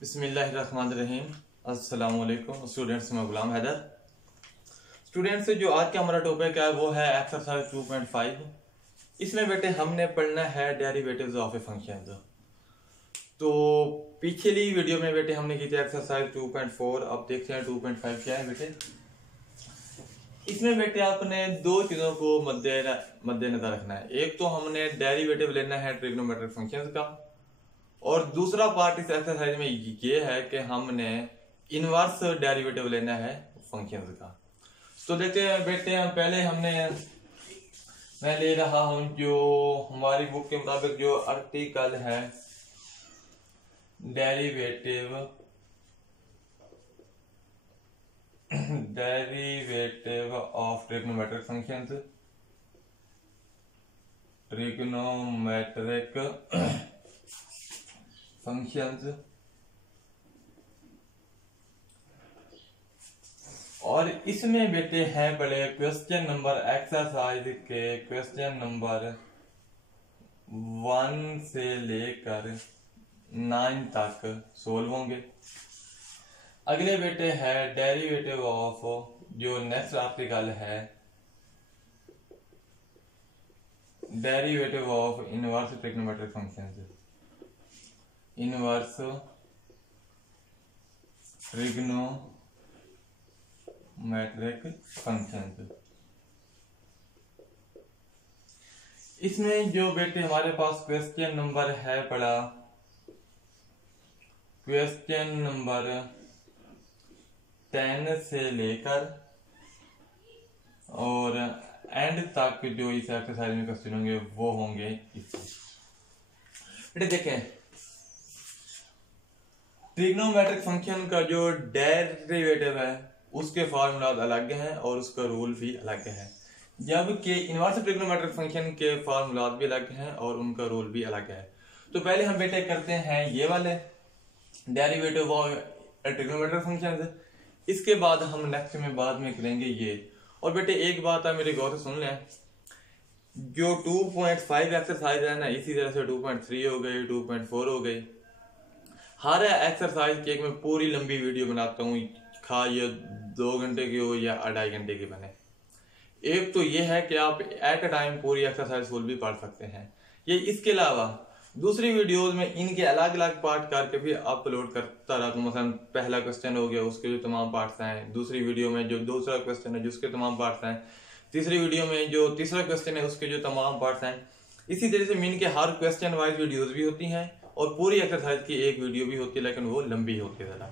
बिस्मिल्लाहिर्रहमानिर्रहीम। अस्सलाम वालेकुम स्टूडेंट्स, मैं गुलाम हैदर। स्टूडेंट्स, जो आज का हमारा टॉपिक है वो है एक्सरसाइज 2.5। इसमें बेटे हमने पढ़ना है डेरिवेटिव्स ऑफ ए फंक्शन। तो पिछली वीडियो में बेटे हमने की थी एक्सरसाइज 2.4। अब देखते हैं 2.5 क्या है बेटे। इसमें बेटे आपने दो चीजों को मद्देनजर रखना है। एक तो हमने डेरिवेटिव लेना है ट्रिग्नोमेट्रिक फंक्शंस का, और दूसरा पार्ट इस एक्सरसाइज में ये है कि हमने इनवर्स डेरिवेटिव लेना है फंक्शंस का। तो देखते हैं बेटे, पहले मैं ले रहा हूं जो हमारी बुक के मुताबिक जो आर्टिकल है डेरिवेटिव ऑफ ट्रिग्नोमेट्रिक फंक्शंस। और इसमें बेटे हैं बड़े क्वेश्चन नंबर एक्सरसाइज के क्वेश्चन नंबर 1 से लेकर 9 तक सोल्व होंगे। अगले बेटे है डेरिवेटिव ऑफ, जो नेक्स्ट आर्टिकल है derivative of inverse trigonometric functions. Inverse trigonometric functions. इसमें जो बेटे हमारे पास क्वेश्चन नंबर है पड़ा, क्वेश्चन नंबर 10 से लेकर और एंड तक जो इस एक्सरसाइज में क्वेश्चन होंगे वो होंगे इससे। बेटे देखें, ट्रिग्नोमेट्रिक फंक्शन का जो डेरिवेटिव है उसके फार्मूला अलग हैं और उसका रूल भी अलग है, जबकि इनवर्स ट्रिग्नोमेट्रिक फंक्शन के फार्मूला भी अलग हैं और उनका रूल भी अलग है। तो पहले हम बेटे करते हैं ये वाले डेरिवेटिव ऑफ ट्रिग्नोमेट्रिक फंक्शन, इसके बाद हम नेक्स्ट में बाद में करेंगे ये। और बेटे एक बात है, मेरे गौर से सुन लें, जो 2.5 एक्सरसाइज है ना, इसी तरह से 2.3 हो गई, 2.4 हो गई। हर एक्सरसाइज की एक मैं पूरी लंबी वीडियो बनाता हूँ, खा ये 2 घंटे की हो या 2.5 घंटे की बने। एक तो ये है कि आप एट अ टाइम पूरी एक्सरसाइज फुल भी पढ़ सकते हैं। ये इसके अलावा दूसरी वीडियोस में इनके अलग अलग पार्ट करके भी अपलोड करता रहता हूँ। मसलन पहला क्वेश्चन हो गया, उसके जो तमाम पार्ट्स हैं, दूसरी वीडियो में जो दूसरा क्वेश्चन है जिसके तमाम पार्ट्स हैं, तीसरी वीडियो में जो तीसरा क्वेश्चन है उसके जो तमाम पार्ट्स हैं। इसी तरह से मीन के हर क्वेश्चन वाइज वीडियोज भी होती हैं और पूरी एक्सरसाइज की एक वीडियो भी होती है, लेकिन वो लंबी होती है ज़्यादा।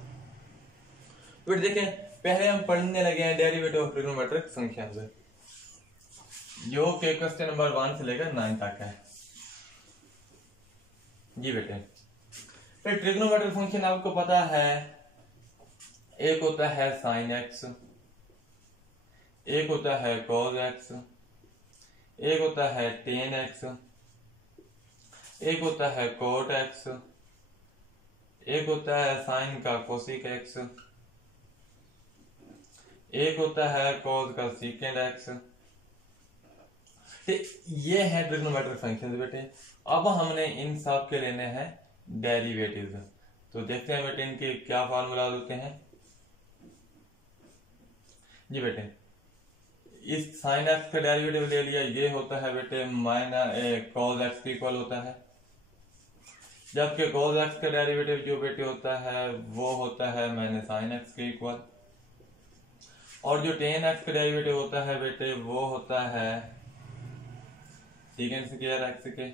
तो देखें, पहले हम पढ़ने लगे हैं डेरिवेटिव ऑफ ट्रिग्नोमेट्रिक फंक्शंस, जो के क्वेश्चन नंबर 1 से लेकर 9 तक है जी बेटे। फिर ट्रिग्नोमेट्रिक फंक्शन आपको पता है, एक होता है साइन एक्स, एक होता है कॉस एक्स, एक होता है टेन एक्स, एक होता है कोट एक्स, एक होता है साइन का कोसिक एक्स, एक होता है कॉस का सीकेंड एक्स। ये है ट्रिग्नोमेट्रिक फंक्शन बेटे। अब हमने इन सब के लेने हैं डेरिवेटिव्स। तो देखते हैं बेटे इनके क्या फार्मूला होते हैं जी बेटे। इस साइन एक्स का डेरिवेटिव ले लिया, ये होता है बेटे माइनस कॉस एक्स के इक्वल होता है, जबकि कॉस एक्स का डेरिवेटिव जो बेटे होता है वो होता है माइनस साइन एक्स के इक्वल। और जो टेन एक्स का डेरिवेटिव होता है बेटे वो होता है सीकेंड स्क्वायर एक्स के,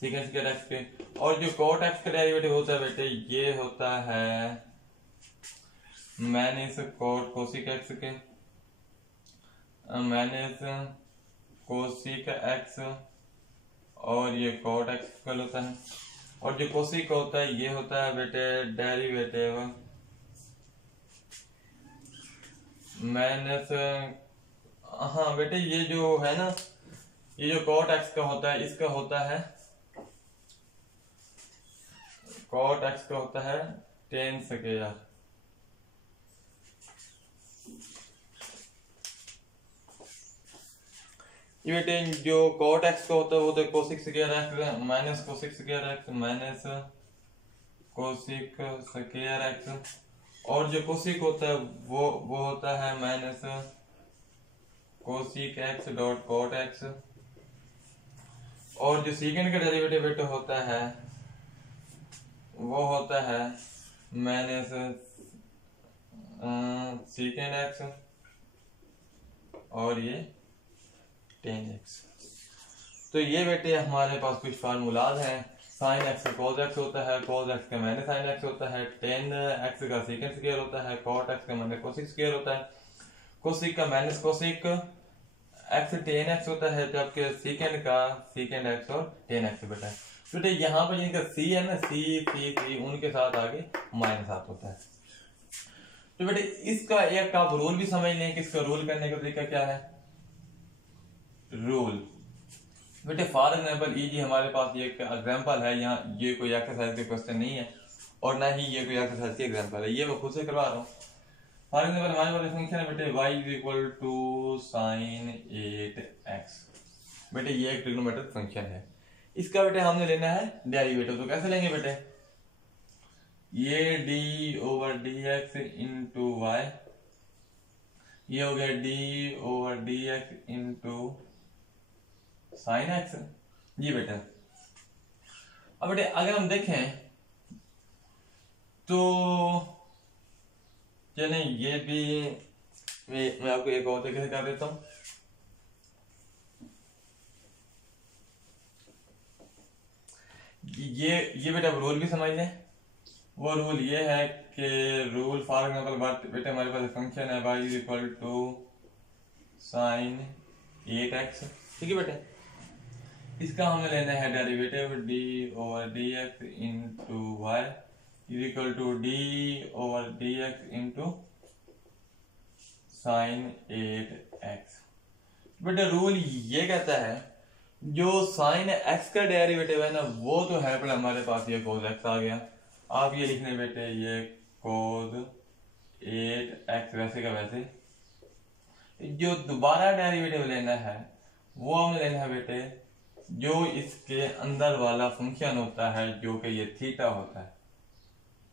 सीकेंड स्क्वायर एक्स के। और जो कोट एक्स का डेरिवेटिव होता है बेटे ये होता है माइनस कोट कोसिक एक्स के, माइनस कोसिक एक्स, और ये कोट एक्स इक्वल होता है। और जो कोसिक होता है ये होता है बेटे डेरिवेटिव माइनस, हाँ बेटे ये जो है ना, ये जो कॉट एक्स का होता है इसका होता है, कॉट एक्स का होता है टेन स्क्वायर। ये बेटे जो cot x का होता है वो तो cosec square x minus cosec square x minus cosec square x, और जो कोसिक होता है वो होता है minus cosec x dot cot x, और जो सीकेंड का डेरिवेटिव बेटा होता है वो होता है माइनस सीकेंड एक्स और ये टेन एक्स। तो ये बेटे हमारे पास कुछ फार्मूलाज हैं। साइन एक्स का कॉस एक्स होता है, कॉस एक्स का माइनस साइन एक्स होता है, टेन एक्स का सीकेंड स्क्वायर होता है, कॉट एक्स का माइनस कोसिक स्क्वायर होता है, कोसिक का minus cosec x ten x होता है, जबकि सीकेंड का सीकेंड एक्स और टेन एक्स बेटा है। बेटे यहाँ पर जिनका सी है ना, सी उनके साथ आगे माइनस सात होता है। तो बेटे इसका एक आप रूल भी समझ लें कि इसका रूल करने का तरीका क्या है। रूल बेटे फॉर एग्जाम्पल ये हमारे पास ये एग्जाम्पल है, यहाँ ये कोई एक्सरसाइज के क्वेश्चन नहीं है और ना ही ये कोई एक्सरसाइज की एग्जाम्पल है, ये मैं खुद से करवा रहा हूँ। फॉर एग्जाम्पल हमारे पास फंक्शन है बेटे y is equal to sine 8x। बेटे ये एक ट्रिग्नोमेट्रिक फंक्शन है, इसका बेटे हमने लेना है डेरिवेटिव। तो कैसे लेंगे बेटे, ये d over dx into y, ये हो गया d over dx into sine x जी बेटा। अब बेटे अगर हम देखें तो चलिए ये भी मैं आपको एक और तरीके से कर देता हूं। ये बेटा रूल भी समझ लें। वो रूल ये है कि रूल फॉर एग्जाम्पल बेटा हमारे पास फंक्शन है y is equal to sine 8x, ठीक है बेटे। इसका हमें लेना है derivative d over dx into y is equal to d over dx into sine 8x। बेटा रूल ये कहता है जो साइन x का डेरिवेटिव है ना वो तो है, पर हमारे पास ये cos x आ गया। आप ये लिख लें बेटे, ये cos 8x वैसे का वैसे। जो दोबारा डेरिवेटिव लेना है वो हमें लेना है बेटे जो इसके अंदर वाला फंक्शन होता है, जो कि ये थीटा होता है,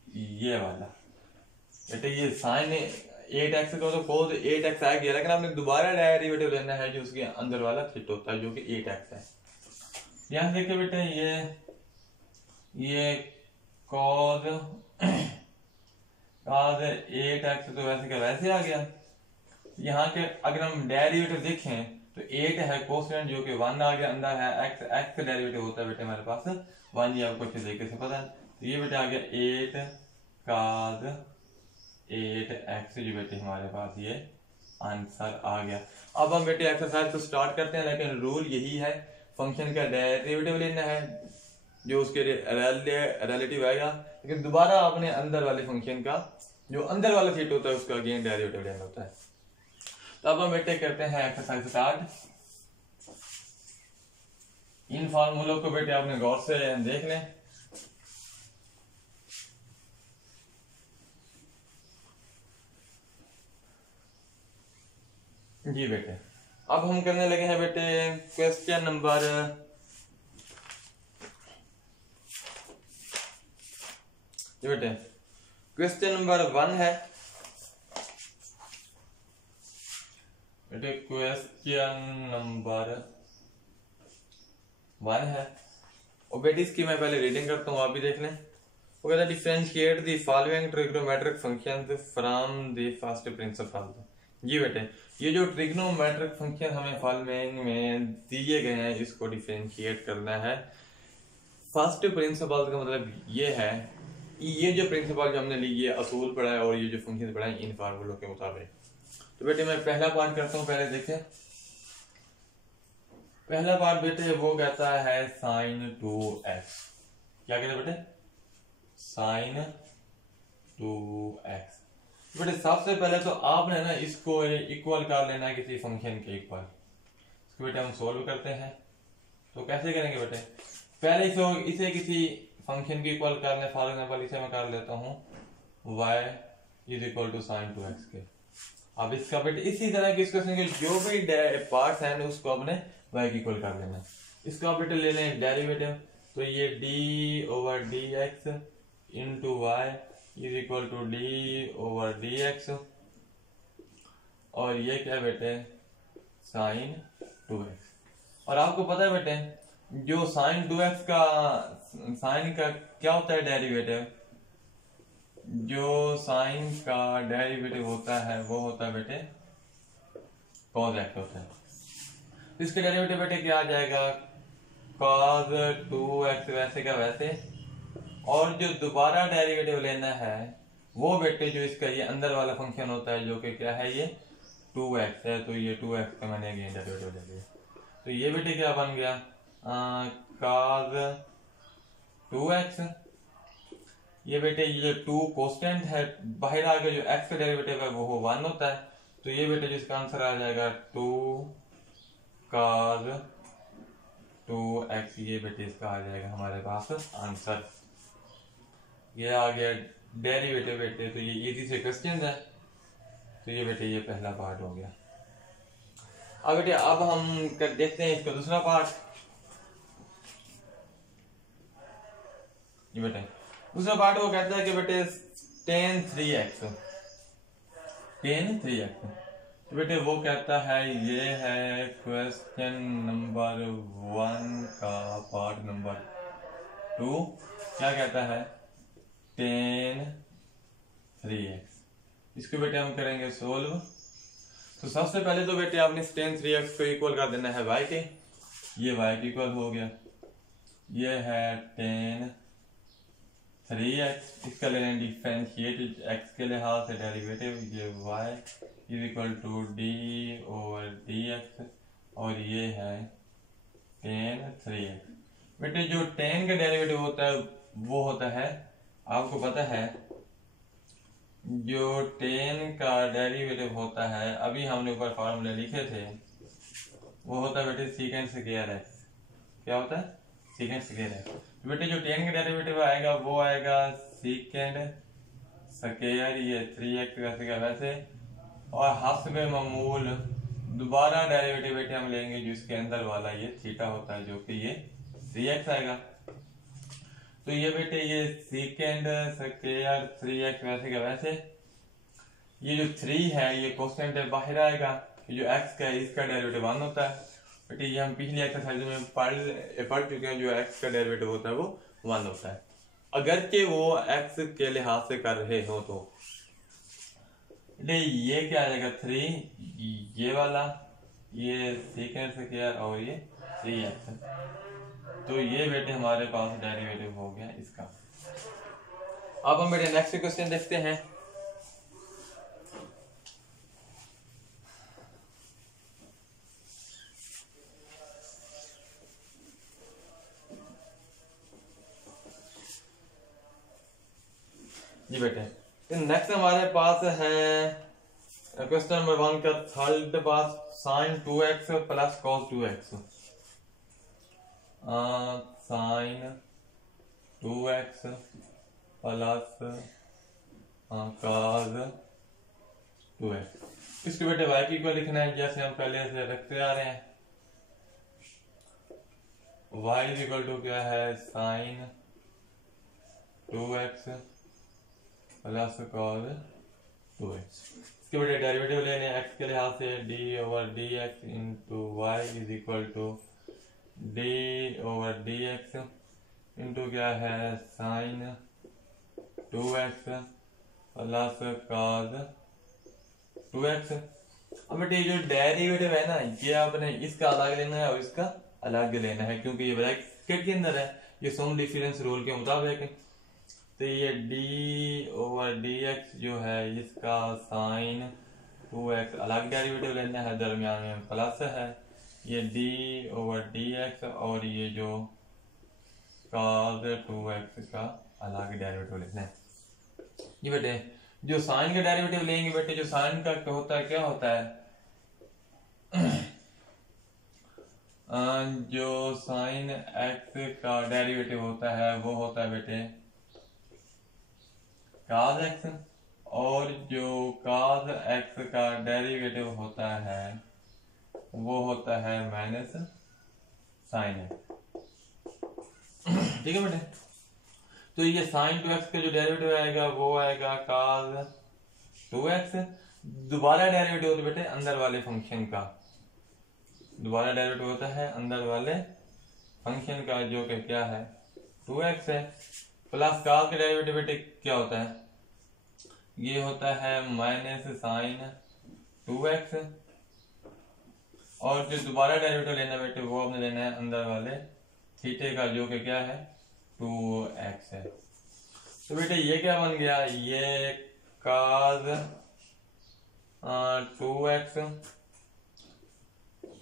ये वाला बेटे। ये साइन 8x को तो cos 8x आ गया, लेकिन आपने दोबारा डेरिवेटिव लेना है जो उसके अंदर वाला थीटा होता है, जो कि 8x है। यहां देखिए बेटे ये cos 8x तो वैसे का वैसे आ गया। यहाँ के अगर हम डेरिवेटिव देखें तो 8 है कोसेंट, जो कि 1 आ गया, अंदर है x, x का डेरिवेटिव होता है बेटे हमारे पास 1, ये आपको अच्छे तरीके से पता है। तो ये बेटे आ गया 8 cos 8x, जो बेटे हमारे पास ये आंसर आ गया। अब हम बेटे एक्सरसाइज को स्टार्ट करते हैं, लेकिन रूल यही है, फंक्शन का डेरिवेटिव लेना है जो उसके रिलेटिव आएगा, लेकिन दोबारा आपने अंदर वाले फंक्शन का जो अंदर वाला सीट होता है उसका अगेन डेरिवेटिव लेना होता है। तो अब हम बेटे करते हैं एक्सरसाइज स्टार्ट। इन फार्मूलों को बेटे आपने गौर से देख लें। जी बेटे अब हम करने लगे हैं बेटे क्वेश्चन नंबर बेटे क्वेश्चन नंबर 1 है बेटे, क्वेश्चन नंबर 1 है। और बेटे इसकी मैं पहले रीडिंग करता हूँ, आप भी देख लें। वो कहता है differentiate the following trigonometric functions from the first principle. जी बेटे ये जो ट्रिग्नोमेट्रिक फंक्शन हमें फॉलोइंग में दिए गए हैं इसको डिफरेंशिएट करना है फर्स्ट प्रिंसिपल का मतलब ये है ये जो प्रिंसिपल जो हमने ली ये असूल पढ़ा है और ये जो फंक्शन पढ़ा है इन फार्मूलों के मुताबिक। तो बेटे मैं पहला पार्ट करता हूँ, पहले देखें। पहला पार्ट बेटे वो कहता है sin 2x। क्या कहते हैं बेटे? sin 2x। बेटे सबसे पहले तो आपने ना इसको इक्वल कर लेना है किसी फंक्शन के इक्वल। इसको बेटे हम सोल्व करते हैं। तो कैसे करेंगे बेटे? पहले इसे किसी फंक्शन के इक्वल कर ले। फॉर एग्जांपल इसे मैं कर लेता हूँ y is equal to sine 2x के। अब इसका बेटे इसी तरह के क्वेश्चन के जो भी पार्ट्स हैं उसको अपने y की इक्वल कर लेना है। इसको आप बेटे ले लें डेरिवेटिव। तो ये d over dx into y is equal to d over d x, और ये क्या बेटे साइन 2x। और आपको पता है बेटे जो साइन 2x का साइन का क्या होता है डेरिवेटिव, जो साइन का डेरिवेटिव होता है वो होता है बेटे cos x होता है। तो इसका डेरिवेटिव बेटे क्या आ जाएगा cos 2x वैसे का वैसे, और जो दोबारा डेरिवेटिव लेना है वो बेटे जो इसका ये अंदर वाला फंक्शन होता है जो कि क्या है ये 2x है, तो ये 2x का मैंने अगेन डेरिवेटिव ले लिया। तो ये बेटे क्या बन गया cos 2x, ये बेटे ये 2 कांस्टेंट है, बाहर आके जो x का डेरिवेटिव है वो 1 होता है, तो ये बेटे जिसका आंसर आ जाएगा 2 cos 2x, ये बेटे इसका आ जाएगा हमारे पास आंसर। ये आ गया डेरिवेटिव बेटे, तो ये इजी से क्वेश्चन है, तो ये बेटे ये पहला पार्ट हो गया। अब बेटे अब हम कर देखते हैं इसका दूसरा पार्ट। ये बेटे दूसरा पार्ट वो कहता है कि बेटे tan 3x, तो बेटे वो कहता है, ये है क्वेश्चन नंबर 1 का पार्ट नंबर 2। क्या कहता है tan 3x, इसको बेटे हम करेंगे सोल्व। तो सबसे पहले तो बेटे आपने tan 3x को इक्वल कर देना है y के, ये y के इक्वल हो गया, ये है tan 3x, इसका ले लें डिफरेंशिएट x के लिहाज से डेरिवेटिव, ये y is equal to d over d x, और ये है tan 3x। बेटे जो tan का डेरिवेटिव होता है वो होता है, आपको पता है जो tan का डेरिवेटिव होता है, अभी हमने ऊपर फॉर्मूले लिखे थे, वो होता है बेटे सीकेंड स्क्वायर x। क्या होता है सीकेंड स्क्वायर x। तो बेटे जो tan का डेरिवेटिव आएगा वो आएगा सीकेंड स्क्वायर ये 3x वैसे का वैसे, और हस्बे मामूल दोबारा डेरिवेटिव बेटे हम लेंगे जो इसके अंदर वाला ये थीटा होता है, जो कि ये 3x आएगा। तो ये बेटे ये सीकेंड स्क्वायर 3x वैसे का वैसे, ये जो 3 है ये कांस्टेंट है, बाहर आएगा, जो x का है इसका डेरिवेटिव 1 होता है। बेटे ये हम पिछली एक्सरसाइज में पढ़ चुके हैं, जो x का डेरिवेटिव होता है वो 1 होता है, अगर के वो x के लिहाज से कर रहे हो। तो ये क्या आ जाएगा 3, ये वाला ये सीकेंड स्क्वायर और ये 3x, तो ये बेटे हमारे पास डेरिवेटिव हो गया इसका। अब हम बेटे नेक्स्ट क्वेश्चन देखते हैं। जी बेटे नेक्स्ट हमारे पास है क्वेश्चन नंबर 1 का थर्ड पास sine 2x plus cos 2x, sine 2x plus cos 2x। इसके बेटे y की इक्वल लिखना है जैसे हम पहले से रखते आ रहे हैं, y इज इक्वल टू क्या है sine 2x plus cos 2x। इसके बेटे डेरिवेटिव लेने x के लिहाज से d over d x into y is equal to d over d x into क्या है sine 2x plus cos 2x। अब बेटे जो डेरिवेटिव है ना ये आपने इसका अलग लेना है और इसका अलग लेना है, क्योंकि ये ब्रैकेट के अंदर है, ये सम डिफरेंस रूल के मुताबिक। तो ये d ओवर डी एक्स जो है इसका साइन 2x अलग डेरिवेटिव लेना है, दरमियान में प्लस है, ये d ओवर डी एक्स और ये जो cos 2x का अलग डेरिवेटिव लेना है। ये बेटे जो साइन का डेरिवेटिव लेंगे बेटे, जो साइन का होता है क्या होता है जो साइन x का डेरिवेटिव होता है वो होता है बेटे cos x, और जो cos x का डेरिवेटिव होता है वो होता है माइनस साइन x। ठीक है बेटे, तो ये साइन 2x का जो डेरिवेटिव आएगा वो आएगा cos 2x। दोबारा डेरिवेटिव होता है बेटे अंदर वाले फंक्शन का, दोबारा डेरिवेटिव होता है अंदर वाले फंक्शन का जो कि क्या है 2x है, प्लस cos का डेरिवेटिव बेटे क्या होता है, ये होता है माइनस साइन 2x। और जो दोबारा डेरिवेटिव लेना बेटे वो आपने लेना है अंदर वाले थीटे का जो कि क्या है 2x है। तो बेटे ये क्या बन गया, ये cos 2x,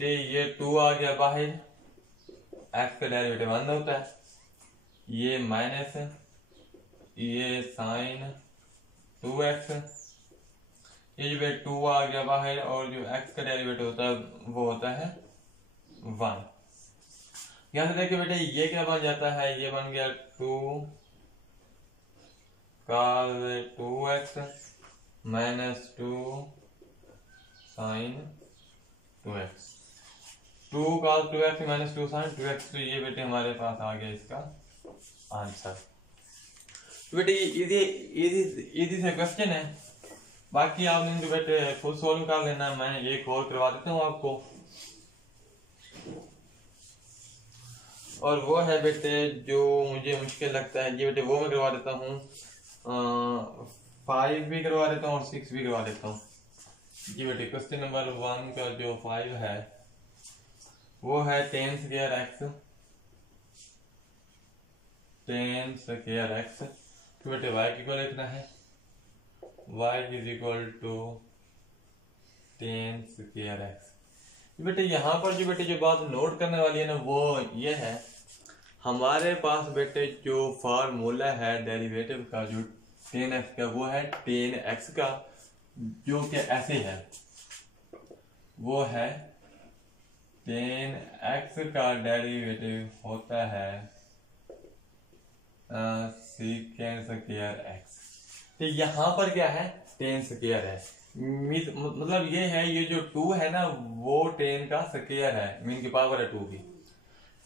ये 2 आ गया बाहर, x का डेरिवेटिव अंदर होता है, ये माइनस ये साइन 2x, ये जो 2 आ गया बाहर, और जो x का डेरिवेटिव होता है वो होता है 1। यहाँ से देखिए बेटे ये क्या बन जाता है, ये बन गया 2 cos 2x minus 2 sine 2x, 2 cos 2x minus 2 sine 2x। तो ये बेटे हमारे पास आ गया इसका आंसर। तो बेटे ये इजी से क्वेश्चन है, बाकी आपने जो बेटे खुद सोल्व कर लेना, मैं एक और करवा देता हूँ आपको, और वो है बेटे जो मुझे मुश्किल लगता है, ये बेटे वो मैं करवा देता हूँ, 5 भी करवा देता हूँ और 6 भी करवा देता हूँ। ये बेटे क्वेश्चन नंबर 1 का जो 5 है वो है tan square x, tan square x। तो बेटे y की को लिखना है, y is equal to tan square x। बेटे यहाँ पर जो बेटे जो बात नोट करने वाली है ना वो ये है, हमारे पास बेटे जो फार्मूला है डेरिवेटिव का जो tan x का वो है tan x का जो कि ऐसे है, वो है tan x का डेरिवेटिव होता है secant स्क्वायर x। तो यहाँ पर क्या है tan स्क्वायर है, मतलब ये है ये जो 2 है ना वो tan का स्क्वायर है, मीन की पावर है 2 की।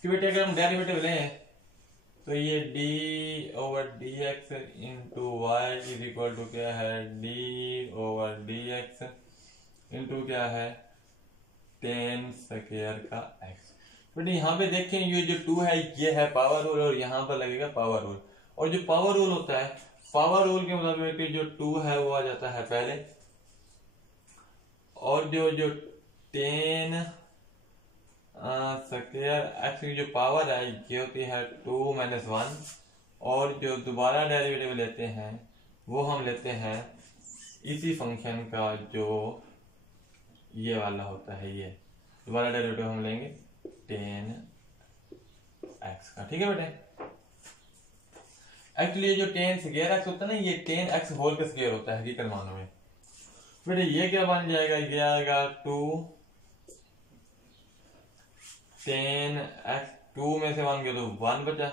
कि बेटे अगर हम डेरिवेटिव लें तो ये d over d x into y is equal to क्या है d over d x into क्या है tan स्क्वायर का x। बेटे यहाँ पे देखें ये जो 2 है ये है पावर रूल, और यहाँ पर लगेगा पावर रूल, और जो पावर रूल होता है पावर रूल के मुताबिक जो 2 है वो आ जाता है पहले, और जो tan स्क्वायर x की जो पावर है ये होती है 2 माइनस 1, और जो दोबारा डेरिवेटिव लेते हैं वो हम लेते हैं इसी फंक्शन का जो ये वाला होता है, ये दोबारा डेरिवेटिव हम लेंगे tan x का। ठीक है बेटे, एक्चुअली जो tan स्क्वायर x होता है ना ये tan x होल का स्क्वायर होता है हकीकत मानों में। बेटे ये क्या बन जाएगा, ये आएगा 2 tan x, 2 में से 1 गया तो 1 बचा,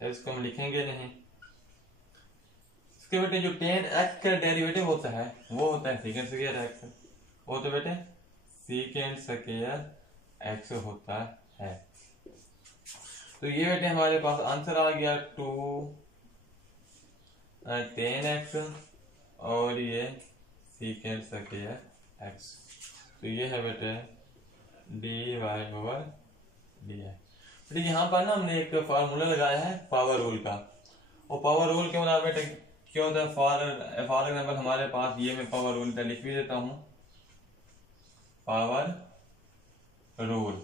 इसको हम लिखेंगे नहीं। इसके बेटे जो tan x का डेरिवेटिव होता है वो होता है secant स्क्वायर x, वो तो बेटे secant स्क्वायर x होता है। तो ये बेटे हमारे पास आंसर आ गया 2 tan x और ये secant स्क्वायर x। तो ये है बेटे dy ओवर dx। बेटे यहाँ पर ना हमने एक फार्मूला लगाया है पावर रूल का, और पावर रूल के मुताबिक बेटे क्या होता है, फॉर एग्जाम्पल हमारे पास ये मैं पावर रूल का लिख भी देता हूँ, पावर रूल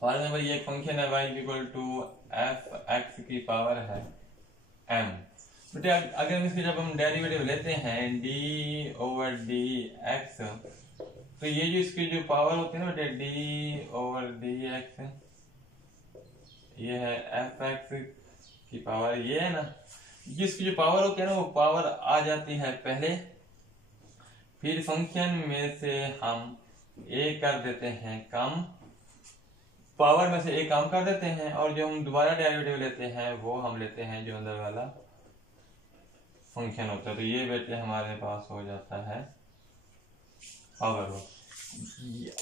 फॉर एग्जाम्पल ये एक फंक्शन है y equal to f x की पावर है m। बेटे अगर हम इसके जब हम डेरिवेटिव लेते हैं d ओवर डी एक्स, तो ये जो इसकी जो पावर होती है ना बेटे d ओवर डी एक्स, ये है एफ एक्स की पावर, ये है ना जिसकी जो पावर होती है ना वो पावर आ जाती है पहले, फिर फंक्शन में से हम a कर देते हैं कम, पावर में से a कम कर देते हैं, और जो हम दोबारा डेरिवेटिव लेते हैं वो हम लेते हैं जो अंदर वाला फंक्शन होता है। तो ये बेटे हमारे पास हो जाता है पावर रूल,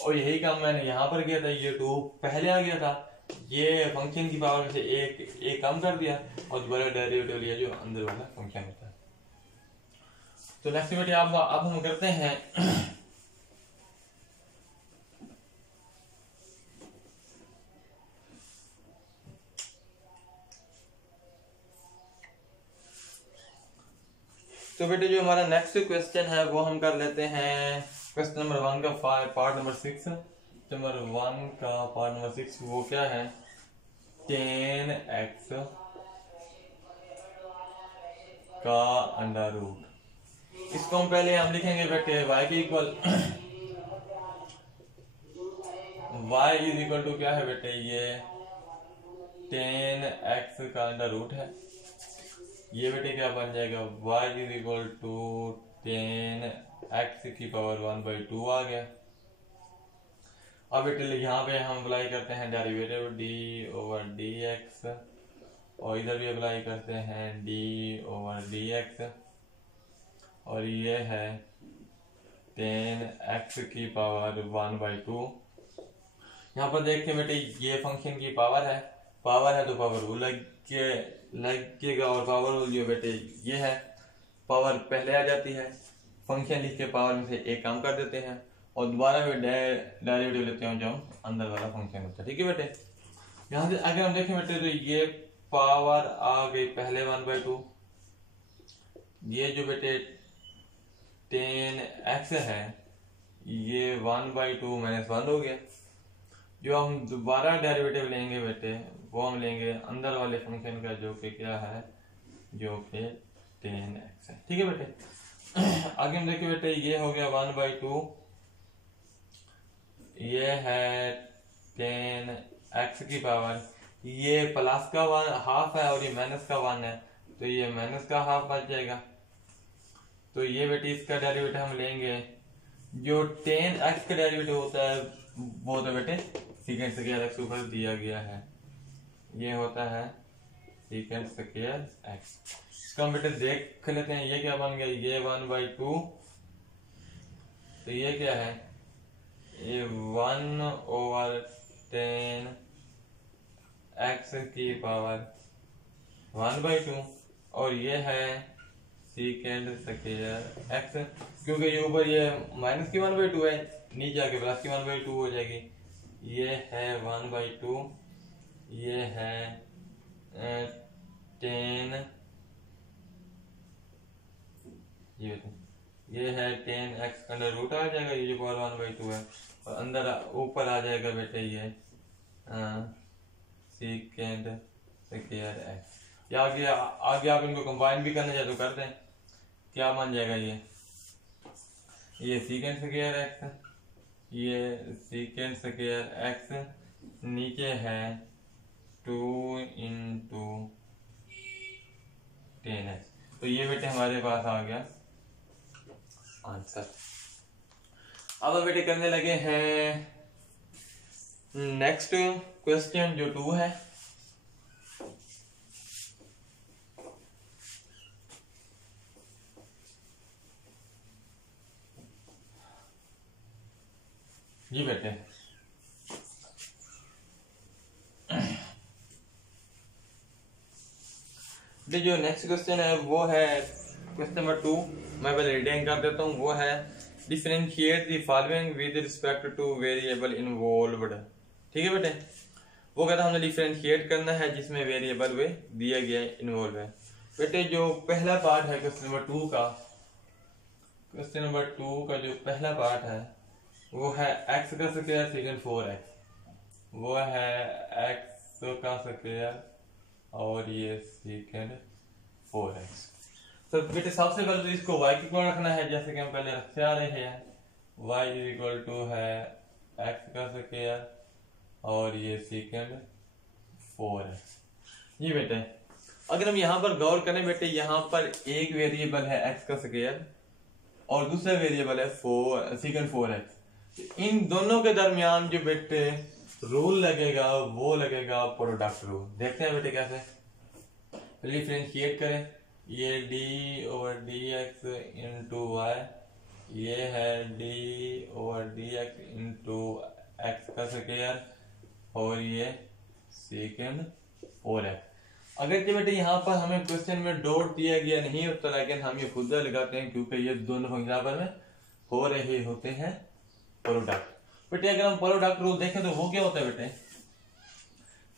और यही काम मैंने यहाँ पर किया था, ये 2 पहले आ गया था, ये फंक्शन की पावर में से एक कम कर दिया और दोबारा डेरिवेटिव लिया जो अंदर वाला फंक्शन होता है। तो नेक्स्ट बेटे अब हम करते हैं तो बेटे जो हमारा नेक्स्ट क्वेश्चन है वो हम कर लेते हैं क्वेश्चन नंबर 1 का पार्ट नंबर 6। नंबर 1 का पार्ट नंबर 6 वो क्या है 10x का अंडर रूट। इसको हम पहले हम लिखेंगे बेटे y के equal y is equal to क्या है बेटे ये 10x का अंडर रूट है। ये बेटे क्या बन जाएगा y is equal to 10x की पावर 1/2 आ गया। अब बेटे यहाँ पे हम अप्लाई करते हैं डेरिवेटिव d/dx और इधर भी अप्लाई करते हैं d/dx और ये है 10x की पावर 1/2। यहाँ पर देखते बेटे ये फंक्शन की पावर है तो पावर रूल लगेगा और पावर रूल जो बेटे ये है पावर पहले आ जाती है, फंक्शन लिख के पावर में से एक कम कर देते हैं और दोबारा में डेरिवेटिव लेते हैं जो अंदर वाला फंक्शन होता है। ठीक है बेटे, यहाँ से अगर हम देखें बेटे तो ये पावर आ गई पहले 1/2, ये जो बेटे 10x है ये 1/2 -1 हो गया। जो हम दोबारा डेरिवेटिव लेंगे बेटे वो हम लेंगे अंदर वाले फंक्शन का जो कि क्या है जो कि 10x है। ठीक है बेटे, आगे हम देखिए बेटे ये हो गया 1/2, ये है 10x की पावर, ये प्लस का 1 हाफ है और ये माइनस का 1 है तो ये माइनस का हाफ बच जाएगा। तो ये बेटे इसका डेरिवेटिव हम लेंगे, जो 10x का डेरिवेटिव होता है वो तो बेटे सीकेंड स्क्वायर x ऊपर दिया गया है, ये होता है सीकेंड स्क्वायर x। इसका हम बेटे देख लेते हैं ये क्या बन गया, ये 1/2 तो ये क्या है ये 1/10 x की पावर 1/2 और ये है सीकेंड स्क्वायर x, क्योंकि ये ऊपर ये माइनस की 1/2 है नीचे आके प्लस की 1/2 हो जाएगी। ये है 1/2, ये है 10, ये है 10x का अंडर रूट आ जाएगा, ये पावर 1/2 है और अंदर ऊपर आ जाएगा बेटे ये सीकेंड स्क्वायर x। या आगे आप इनको कंबाइन भी करना चाहे तो कर दें, क्या बन जाएगा ये सीकेंड स्क्वायर x, ये सीकेंड स्क्वायर x, नीचे है 2 × 10x। तो ये बेटे हमारे पास आ गया आंसर। अब हम बेटे करने लगे हैं नेक्स्ट क्वेश्चन जो 2 है। जी बेटे जो नेक्स्ट क्वेश्चन है वो है क्वेश्चन नंबर 2, मैं पहले रीडिंग कर देता हूँ। वो है differentiate the following with respect two variable involved. ठीक है बेटे, वो कहता है हमने डिफरेंशिएट करना है जिसमें वेरिएबल वे दिया गया इन्वॉल्व है। बेटे जो पहला पार्ट है क्वेश्चन नंबर 2 का, क्वेश्चन नंबर 2 का जो पहला पार्ट है वो है x का स्क्वायर सेकंड 4x, वो है x का स्क्वायर और ये सेकंड 4x। तो बेटे सबसे पहले तो इसको y की इक्वल रखना है जैसे कि हम पहले रखते आ रहे हैं, y इज इक्वल टू है x का स्क्वायर और ये सेकंड 4x। ये बेटे अगर हम यहाँ पर गौर करें बेटे, यहाँ पर एक वेरिएबल है x का स्क्वायर और दूसरा वेरिएबल है सेकंड 4x। इन दोनों के दरमियान जो बेटे रूल लगेगा वो लगेगा प्रोडक्ट रूल। देखते हैं बेटे कैसे, डिफरेंशिएट करें, ये d/dx इंटू y, ये है d/dx इंटू x का स्क्वायर और ये सेकेंड 4x। अगर जो बेटे यहाँ पर हमें क्वेश्चन में डॉट दिया गया नहीं होता, लेकिन हम ये खुद लगाते हैं क्योंकि ये दोनों फंक्शन आपस में हो रहे होते हैं प्रोडक्ट। बेटे अगर हम प्रोडक्ट रूल देखें तो वो क्या होता है बेटे,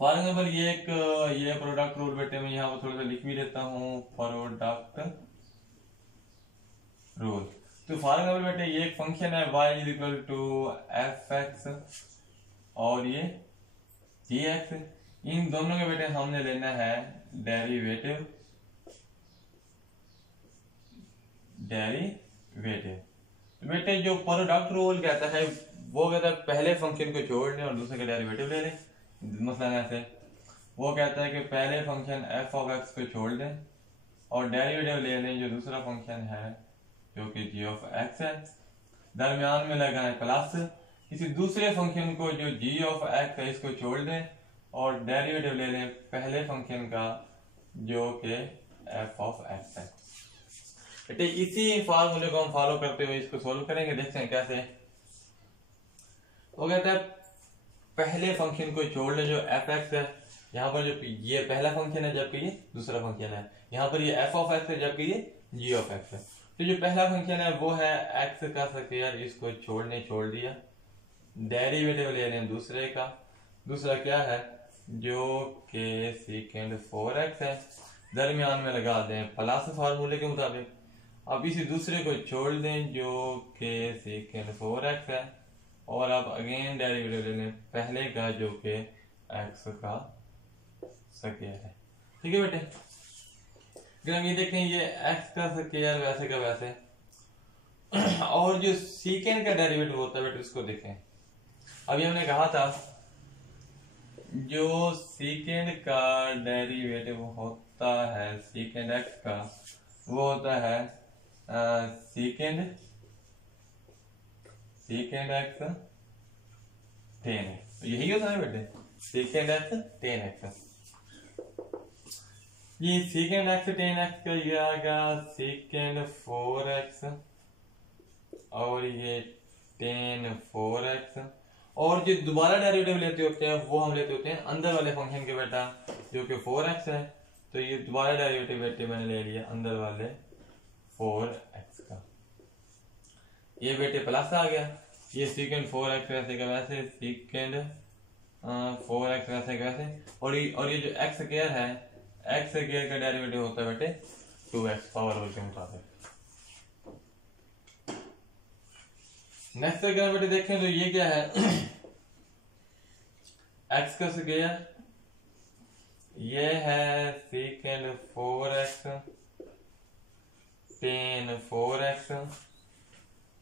फॉर एग्जाम्पल ये प्रोडक्ट रूल बेटे मैं यहाँ पर थोड़ा सा लिख भी देता हूँ, प्रोडक्ट रूल। तो फॉर एग्जाम्पल बेटे ये एक फंक्शन है y is equal to fx और ये gx, इन दोनों के बेटे हमने लेना है डेरिवेटिव। तो बेटे जो प्रोडक्ट रूल कहता है वो कहता है पहले फंक्शन को छोड़ लें और दूसरे का डेरिवेटिव ले लें। मसलन ऐसे वो कहता है कि पहले फंक्शन f ऑफ x को छोड़ दें और डेरिवेटिव ले लें जो दूसरा फंक्शन है जो कि g ऑफ x है, दरमियान में लगाएं प्लस, किसी दूसरे फंक्शन को जो g ऑफ x है इसको छोड़ दें और डेरिवेटिव ले लें पहले फंक्शन का जो कि f ऑफ x है। बेटे इसी फार्मूले को हम फॉलो करते हुए इसको सोल्व करेंगे, देखते हैं कैसे। वो कहता है पहले फंक्शन को छोड़ लें जो fx है, यहाँ पर जो ये पहला फंक्शन है जबकि ये दूसरा फंक्शन है, यहाँ पर ये f ऑफ x है जबकि ये g ऑफ x है। तो जो पहला फंक्शन है वो है x का स्क्वायर, इसको छोड़ दिया, डेरिवेटिव ले लें दूसरे का, दूसरा क्या है जो कि सेकेंड 4x है, दरमियान में लगा दें प्लस फार्मूले के मुताबिक। अब इसी दूसरे को छोड़ दें जो कि सेकेंड 4x है और अब अगेन डेरिवेटिव ले लें पहले का जो कि x का स्क्वायर है। ठीक है बेटे, अगर हम ये देखें ये x का स्क्वायर वैसे का वैसे और जो सेकेंड का डेरिवेटिव होता है बेटे उसको देखें। अभी हमने कहा था जो सेकेंड का डेरिवेटिव होता है सेकेंड x का वो होता है सेकेंड x tan x, तो यही होता है बेटे सेकेंड x tan x। ये सेकेंड x tan x का ये आएगा सेकेंड 4x और ये tan 4x, और जो दोबारा डेरिवेटिव लेते होते हैं वो हम लेते होते हैं अंदर वाले फंक्शन के बेटा जो कि 4x है, तो ये दोबारा डेरिवेटिव बेटे मैंने ले लिया अंदर वाले 4x का, ये बेटे प्लस आ गया, ये सेकेंड 4x वैसे का वैसे, सेकेंड 4x वैसे का वैसे, और ये जो x स्क्वायर है x स्क्वायर का डेरिवेटिव होता है बेटे 2x पावर होल के मुताबिक। नेक्स्ट अगर बेटे देखें तो ये क्या है x का स्क्वायर, ये है सेकेंड 4x tan 4x।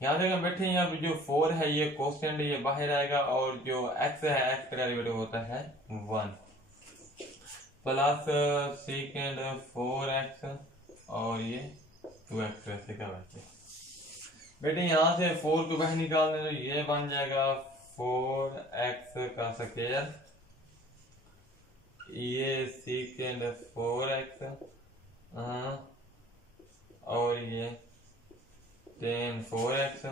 यहाँ तक हम बैठे यहाँ जो 4 है ये कांस्टेंट ये बाहर आएगा और जो x है x का डेरिवेटिव होता है 1 प्लस सेकेंड 4x और ये 2x वैसे का वैसे। बेटे यहाँ से 4 को बाहर निकाल दें तो ये बन जाएगा 4x का स्क्वायर, ये सेकेंड 4x और ये tan 4x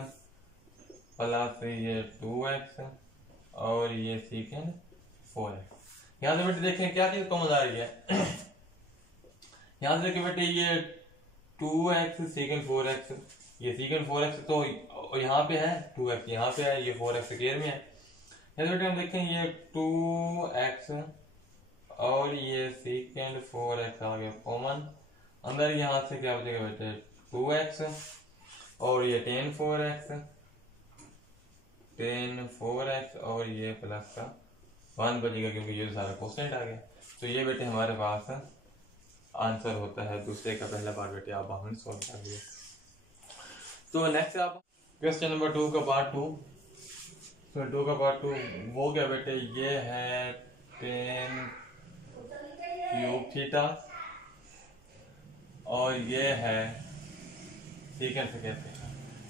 प्लस ये 2x और ये सेकेंड 4x। यहाँ से बेटे देखें क्या चीज कॉमन आ रही है यहाँ से देखिए बेटे ये 2x सेकेंड 4x, ये सेकेंड 4x तो यहाँ पे है 2x यहाँ पे है, ये 4x स्क्वायर में है। यहाँ से बेटे हम देखें ये 2x और ये सेकेंड 4x आ गया कॉमन, अंदर यहाँ से क्या बचेगा बेटे 2x और ये tan 4x और ये प्लस का 1 बचेगा क्योंकि ये सारा कांस्टेंट आ गया। तो ये बेटे हमारे पास आंसर होता है दूसरे का पहला पार्ट बेटे आप हमने सॉल्व कर लिया। तो नेक्स्ट आप क्वेश्चन नंबर 2 का पार्ट 2, तो 2 का पार्ट 2 वो क्या बेटे ये है tan क्यूब थीटा और ये है सेकेंड थीटा।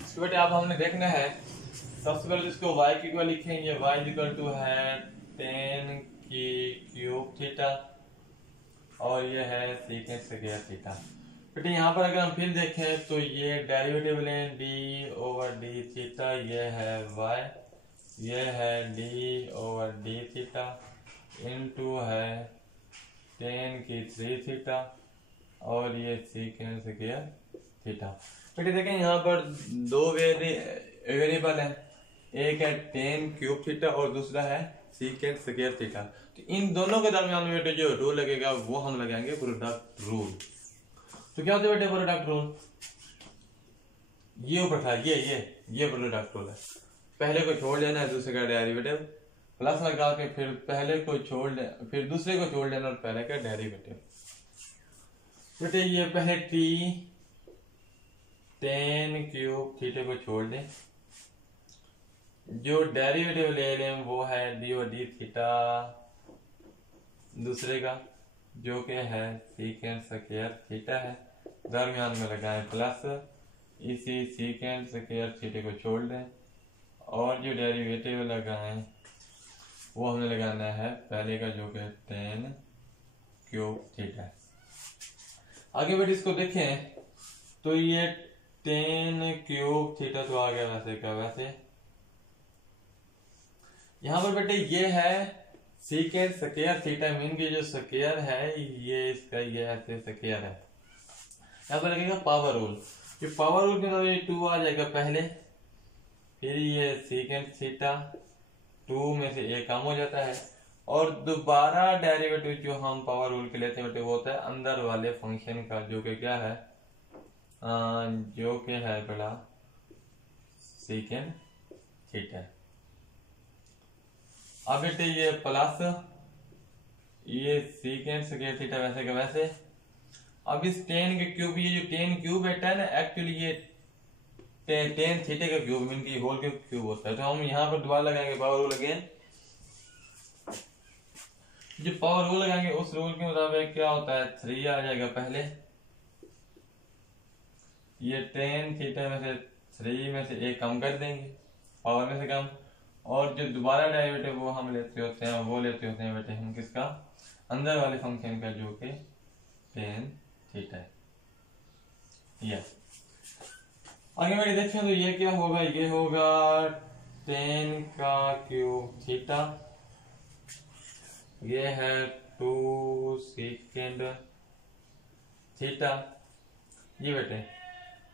इसको बेटे आप हमने देखना है, सबसे पहले इसको y की इक्वल लिखें, ये y इक्वल टू है tan की क्यूब थीटा और ये है सेकेंड स्क्वायर थीटा। बेटे यहाँ पर अगर हम फिर देखें तो ये डेरिवेटिव लें d ओवर d थीटा, ये है y, ये है d over d theta, into है टेन की 3 थीटा और ये सीकेंड स्क्वायर थीटा। बेटे देखें यहाँ पर दो वेरिएबल है, एक है टेन क्यूब थीटा और दूसरा है सीकेंड स्क्वायर थीटा। तो इन दोनों के दरमियान में बेटे जो रूल लगेगा वो हम लगाएंगे प्रोडक्ट रूल। तो क्या होता है बेटे प्रोडक्ट रूल, ये ऊपर था ये प्रोडक्ट रूल है। पहले को छोड़ लेना है, दूसरे का डेरिवेटिव प्लस लगा के फिर पहले को छोड़ ले, फिर दूसरे को छोड़ लेना और पहले का डेरिवेटिव। बेटे ये पहले टी टेन क्यूब थीटा को छोड़ दें, जो डेरिवेटिव ले लें वो है डी और डी थीटा, दूसरे का जो कि है सीकेंड स्क्वायर थीटा है, दरमियान में लगाएं प्लस, इसी सीकेंड स्क्वायर थीटा को छोड़ दें और जो डेरिवेटिव लगाएं वो हमें लगाना है पहले का जो कि टेन क्यूब थीटा है। आगे बेटे इसको देखें तो ये टेन क्यूब थीटा तो आ गया वैसे का वैसे। यहां पर बेटे ये है सीकेंड स्क्वायर थीटा, मीन की जो स्क्वायर है ये इसका ये ऐसे स्क्वायर है। यहाँ पर लगेगा पावर रूल, ये पावर रूल के अंदर ये 2 आ जाएगा पहले, फिर ये सीकेंड थीटा 2 में से एक कम हो जाता है और दोबारा डेरिवेटिव जो हम पावर रूल के लेते हैं वो होता है अंदर वाले फंक्शन का जो कि क्या है जो कि है बड़ा सीकेंड थीटा। अब बेटे ये प्लस ये सीकेंड स्क्वायर थीटा वैसे का वैसे। अब इस टेन के क्यूब, ये जो टेन क्यूब बेटा है ना एक्चुअली ये टेन थीटा का क्यूब मीन की होल के क्यूब होता है। तो हम यहाँ पर दोबारा लगाएंगे पावर रूल अगेन, जो पावर रूल लगाएंगे उस रूल के मुताबिक क्या होता है 3 आ जाएगा पहले, ये टेन थीटा में से 3 में से एक कम कर देंगे पावर में से कम, और जो दोबारा डेरिवेटिव वो हम लेते होते हैं वो लेते होते हैं बेटे हम किसका अंदर वाले फंक्शन का जो कि टेन थीटा है। यस आगे बेटे देखें तो ये क्या होगा, ये होगा टेन का क्यूब थीटा, ये है 2 सीकेंड थीटा। ये बेटे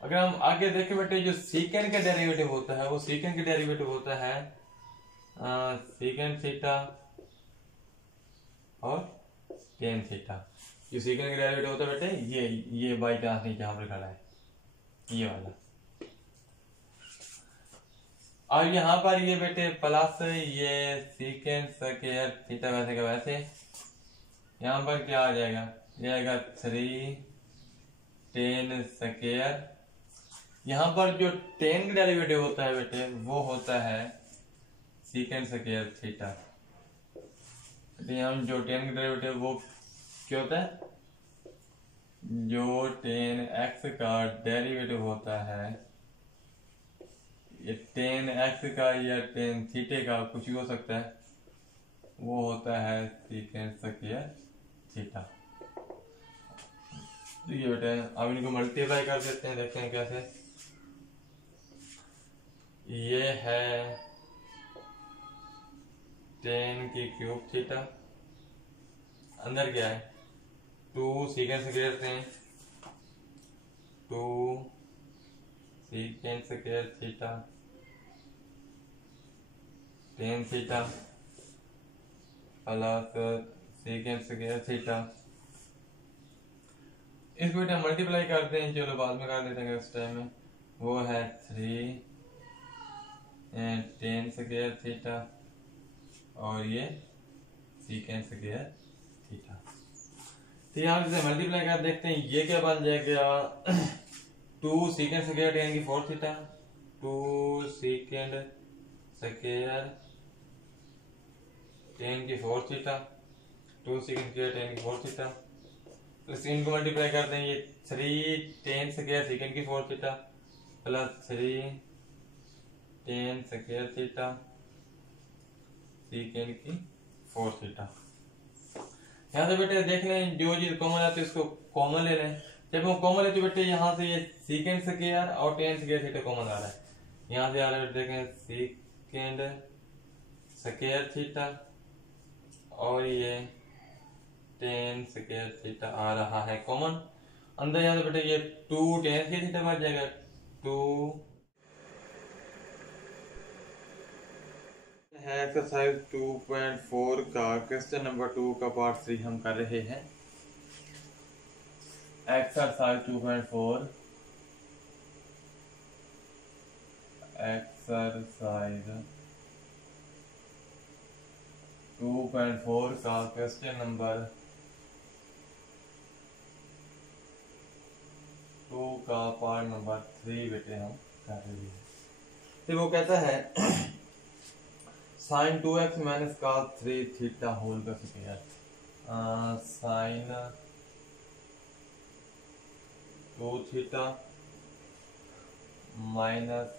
अगर हम आगे देखें बेटे जो सीकेंड का डेरिवेटिव होता है वो सीकेंड का डेरिवेटिव होता है सीकेंड थीटा और टेन थीटा। जो सीकेंड का डेरिवेटिव होता है बेटे ये बाई चांस नहीं जहां पर खड़ा है ये वाला। और यहाँ पर ये बेटे प्लस ये सीकेंड स्क्वायर थीटा वैसे का वैसे, यहाँ पर क्या आ जाएगा, ये आएगा 3 टेन स्क्वायर। यहाँ पर जो टेन का डेरिवेटिव होता है बेटे वो होता है सीकेंड स्क्वायर थीटा। हम जो टेन का डेरिवेटिव वो क्या होता है, जो टेन एक्स का डेरिवेटिव होता है ये टेन एक्स का या टेन थीटे का कुछ भी हो सकता है, वो होता है सीकेंड स्क्वायर थीटा। तो ये बेटे अब इनको मल्टीप्लाई कर देते हैं, देखते हैं कैसे। ये है टेन की क्यूब थीटा, अंदर क्या है 2 secant square ten 2 secant square theta tan theta plus secant square theta. इसको बेटा मल्टीप्लाई करते हैं, चलो बाद में कर देते हैं इस टाइम में। वो है 3 टेन स्क्वायर थीटा और ये सीकेंड स्क्वायर थीटा। तो यहाँ से मल्टीप्लाई कर देखते हैं ये क्या बन जाएगा 2 सीकेंड स्क्वायर टेन की 4 थीटा 2 सीकेंड स्क्वायर टेन की 4 थीटा 2 सीकेंड स्क्वायर टेन की 4 थीटा प्लस इनको मल्टीप्लाई करते हैं ये 3 टेन स्क्वायर सीकेंड की 4 theta plus 3 ten square theta सीकेंड की 4 थीटा। यहाँ से बेटे देख लें जो चीज कॉमन आती है उसको कॉमन ले लें। जब हम कॉमन लेते बेटे यहाँ से ये सीकेंड स्क्वायर और टेन स्क्वायर थीटा कॉमन आ रहा है, यहाँ से आ रहा है देखें सीकेंड स्क्वायर थीटा और ये टेन स्क्वायर थीटा आ रहा है कॉमन अंदर। यहाँ से बेटा ये 2 टेन स्क्वायर थीटा बच जाएगा। 2 है एक्सरसाइज 2.4 का क्वेश्चन नंबर 2 का पार्ट 3 हम कर रहे हैं। एक्सरसाइज 2.4 एक्सरसाइज 2.4 का क्वेश्चन नंबर 2 का पार्ट नंबर 3 बेटे हम कर रहे हैं। तो वो कहता है sine 2x minus cos 3 theta whole का square. Sine 2 theta minus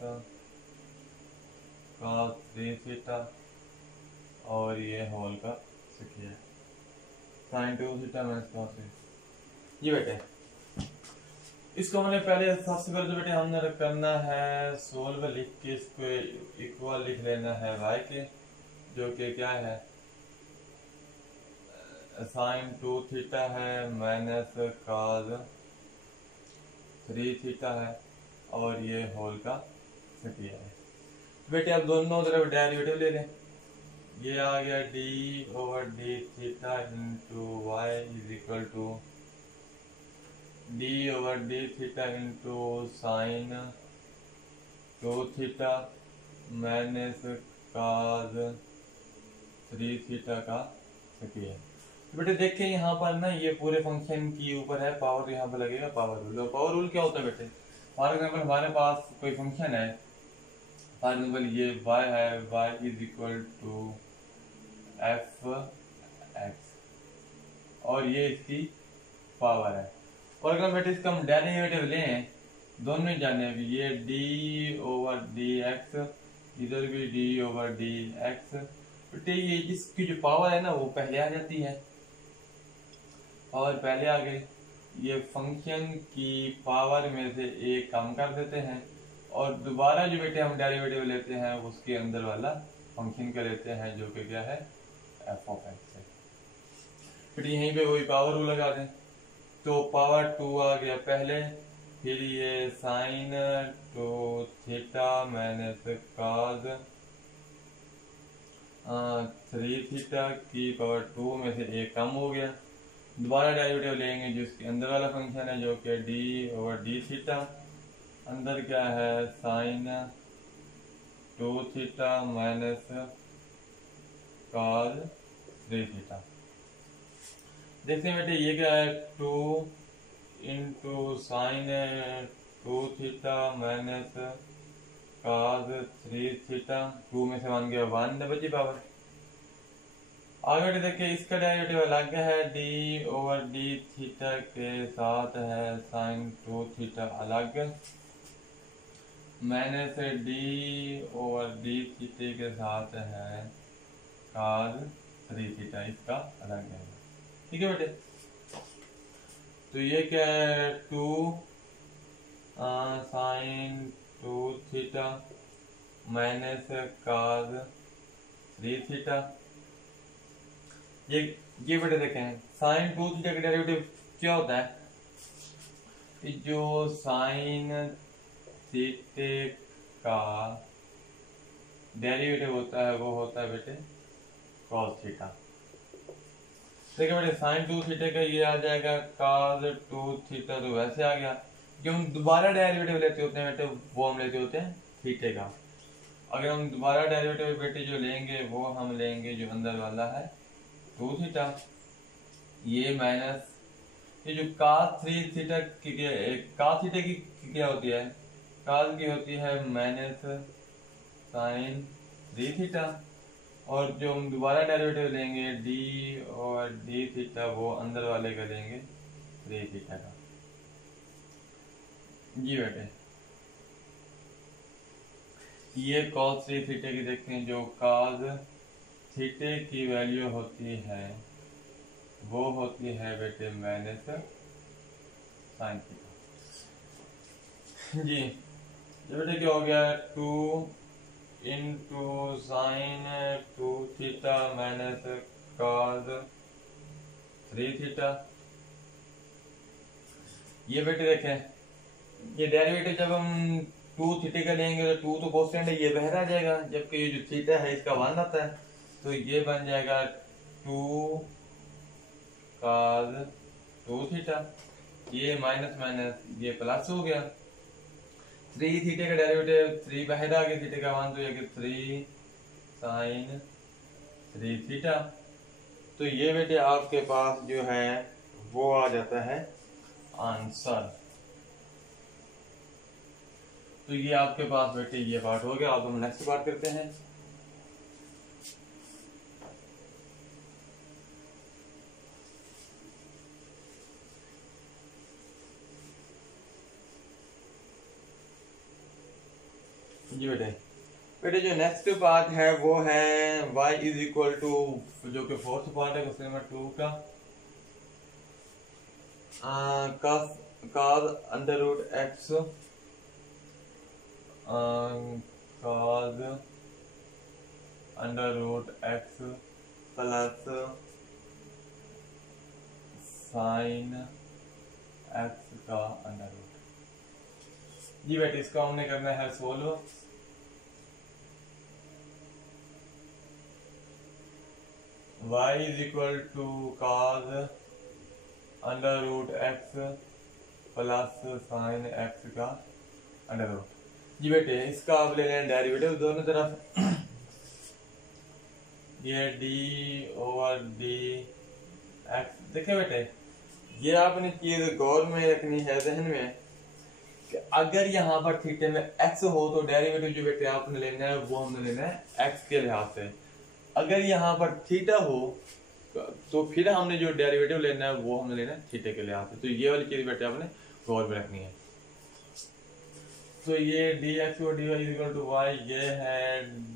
cos 3 theta और ये होल का square. Sine 2 theta minus cos 3 ये बेटे इसको हमने पहले सबसे पहले तो बेटे हमने करना है सोल्व लिख के इसको इक्वल लिख लेना है y के, जो कि क्या है साइन 2 थीटा है माइनस cos 3 थीटा है और ये होल का स्क्वायर है। बेटे अब दोनों तरफ डेरिवेटिव ले लें। ये आ गया d/d theta into y is equal to d/d theta into sine 2 theta minus cos 3 theta का स्क्वायर। बेटे देखें यहाँ पर ना ये पूरे फंक्शन की ऊपर है पावर, यहाँ पर लगेगा पावर रूल। और पावर रूल क्या होता है बेटे, फॉर एग्जाम्पल हमारे पास कोई फंक्शन है, फॉर एग्जाम्पल ये y है, y is equal to f(x) और ये इसकी पावर है। और अगर बेटे इसका हम डेरिवेटिव लें, दोनों ही जाने अभी ये d/dx इधर भी d/dx। बेटे ये जिसकी जो पावर है ना वो पहले आ जाती है और पहले आ गई। ये फंक्शन की पावर में से एक कम कर देते हैं और दोबारा जो बेटे हम डेरिवेटिव लेते हैं उसके अंदर वाला फंक्शन का लेते हैं जो कि क्या है f(x) है। फिर यहीं पे वही पावर रूल लगा दें तो पावर 2 आ गया पहले, फिर ये sine 2 theta minus cos 3 theta की पावर 2 में से एक कम हो गया। दोबारा डेरिवेटिव लेंगे जो इसके अंदर वाला फंक्शन है जो कि d/d थीटा, अंदर क्या है sine 2 theta minus cos 3 theta. देखते हैं बेटे ये क्या है 2 into sine 2 theta minus cos 3 theta, 2 में से 1 गया 1 बची पावर। आगे बेटे देखिए इसका डेरिवेटिव अलग है, d/d थीटा के साथ है साइन 2 थीटा अलग माइनस d/d थीटा के साथ है cos 3 थीटा, इसका अलग है। ठीक है बेटे, तो ये क्या है 2 sine 2 theta minus cos 3 theta. ये बेटे देखें साइन 2 थीटा का डेरिवेटिव क्या होता है, जो साइन थीटा का डेरिवेटिव होता है वो होता है बेटे cos थीटा। देखिए बेटे साइन 2 थीटा का ये आ जाएगा cos 2 थीटा, तो वैसे आ गया। जो हम दोबारा डेरिवेटिव लेते होते हैं बेटे वो हम लेते होते हैं थीटे का। अगर हम दोबारा डेरिवेटिव बेटे जो लेंगे वो हम लेंगे जो अंदर वाला है 2 थीटा, ये माइनस ये जो cos 3 थीटा की cos थीटा की क्या होती है, cos की होती है माइनस साइन 3 थीटा, और जो हम दोबारा डेरिवेटिव लेंगे d/d थीटा वो अंदर वाले का लेंगे 3 थीटा का। जी बेटे ये cos 3 थीटा की देखते हैं, जो cos थीटा की वैल्यू होती है वो होती है बेटे माइनस साइन थीटा। जी जो बेटे क्या हो गया 2 into sine 2 theta minus cos 3 theta. ये बेटे देखें, ये डेरिवेटिव जब हम 2 थीटा का लेंगे तो 2 तो कोसेंट है, ये बाहर आ जाएगा, जबकि ये जो थीटा है इसका 1 आता है, तो ये बन जाएगा 2 cos 2 थीटा। ये माइनस माइनस ये प्लस हो गया। 3 थीटा का डेरिवेटिव 3 बाहर आ गया, थीटा का 1 तो ये 3 sin 3 थीटा। तो ये बेटे आपके पास जो है वो आ जाता है आंसर। तो ये आपके पास बेटे ये पार्ट हो गया। अब हम नेक्स्ट पार्ट करते हैं। जी बेटे जो नेक्स्ट पार्ट है वो है y इज इक्वल टू, जो कि फोर्थ पार्ट है क्वेश्चन नंबर 2 का, cos under root x cos under root x plus sine x का अंडर रूट। जी बेटे इसका हमने करना है solve. y is equal to cos under root x plus sine x का अंडर रूट। जी बेटे इसका आप ले लें डेरिवेटिव दोनों तरफ। ये d ओवर डी एक्स। देखिए बेटे ये आपने चीज गौर में रखनी है जहन में कि अगर यहाँ पर थीटे में x हो तो डेरिवेटिव जो बेटे आपने लेना है वो हमने लेना है x के लिहाज से। अगर यहाँ पर थीटा हो तो फिर हमने जो डेरिवेटिव लेना है वो हमने लेना है थीटे के लिहाज से। तो ये वाली चीज बेटे आपने गौर में रखनी है। तो ये dx और dy is equal to y, ये है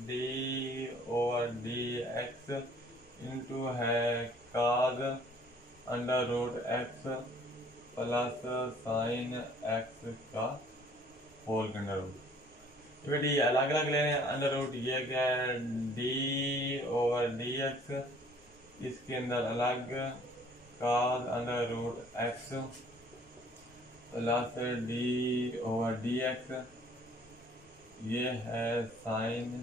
d ओवर dx इंटू है cos under root x plus sine x का होल के अंडर रूट। बेटे अलग अलग ले रहे हैं अंडर रूट। ये क्या है d ओवर dx, इसके अंदर अलग cos under root x plus d over dx, ये है साइन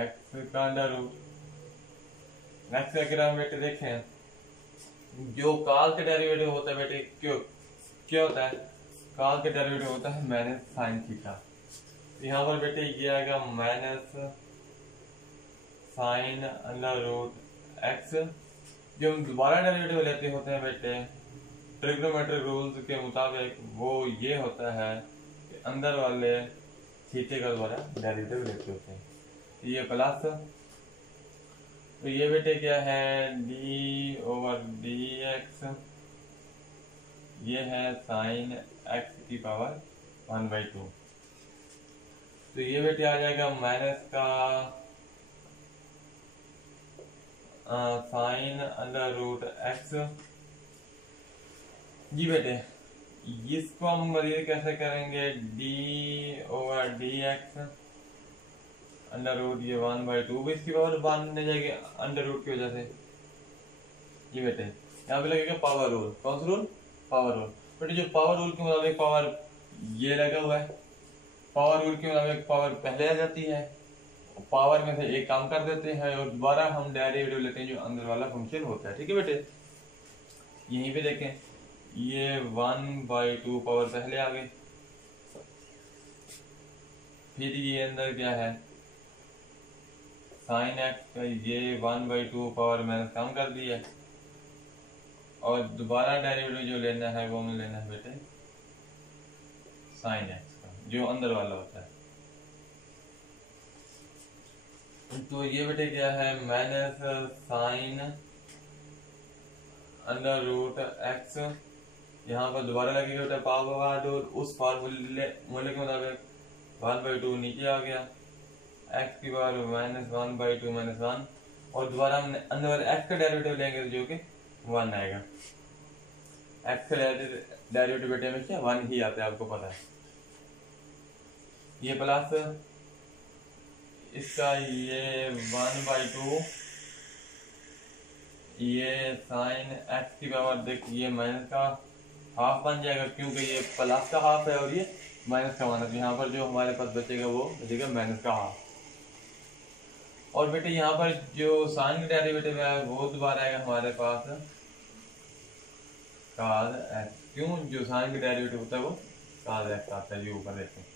x का अंडर रूट। नेक्स्ट अगर हम बेटे देखें जो काल का डेरिवेटिव होता है बेटे क्या होता है, काल का डेरिवेटिव होता है माइनस साइन थीटा। यहाँ पर बेटे ये आएगा minus sine under root x। जो हम दोबारा डेरिवेटिव लेते होते हैं बेटे ट्रिग्नोमेट्रिक रूल्स के मुताबिक वो ये होता है कि अंदर वाले थीटे का दोबारा डेरिवेटिव लेते होते हैं। ये प्लस, तो ये बेटे क्या है d ओवर dx, ये है साइन x की पावर 1/2। तो ये बेटे आ जाएगा माइनस का साइन अंडर रूट x। जी बेटे इसको हम मजीद कैसे करेंगे, d over dx under root, ये 1/2 इसकी पावर 1 बन जाएगी अंडर रूट की वजह से। जी बेटे यहाँ पे लगेगा पावर रूल। कौन सा रूल, पावर रूल। बेटे जो पावर रूल के मुताबिक पावर ये लगा हुआ है, पावर रूल के मुताबिक पावर पहले आ जाती है, पावर में से एक काम कर देते हैं और दोबारा हम डेरिवेटिव लेते हैं जो अंदर वाला फंक्शन होता है। ठीक है बेटे यहीं पे देखें ये 1/2 पावर पहले आ गई, फिर ये अंदर क्या है साइन एक्स का, ये 1/2 पावर मैंने कम कर दिया और दोबारा डेरिवेटिव जो लेना है वो हमें लेना है बेटे साइन एक्स का जो अंदर वाला होता है। तो ये बेटे क्या है minus sine under root x, यहाँ पर दोबारा लगेगा बेटा पावर और उस फार्मूले के मुताबिक 1/2 नीचे आ गया, x की पावर माइनस 1/2 माइनस 1 और दोबारा हमने अंदर x का डेरिवेटिव लेंगे जो कि 1 आएगा। x का डेरिवेटिव बेटे में क्या 1 ही आता है, आपको पता है। ये प्लस इसका ये 1/2 ये साइन एक्स की पावर देख, ये माइनस का हाफ बन जाएगा क्योंकि ये प्लस का हाफ है और ये माइनस का माइनस। यहाँ पर जो हमारे पास बचेगा वो बचेगा माइनस का हाफ। और बेटे यहाँ पर जो साइन का डेरिवेटिव है वो दोबारा आएगा हमारे पास cos x। क्यों? जो साइन का डेरिवेटिव होता है वो cos x आता है, ये ऊपर देखते हैं।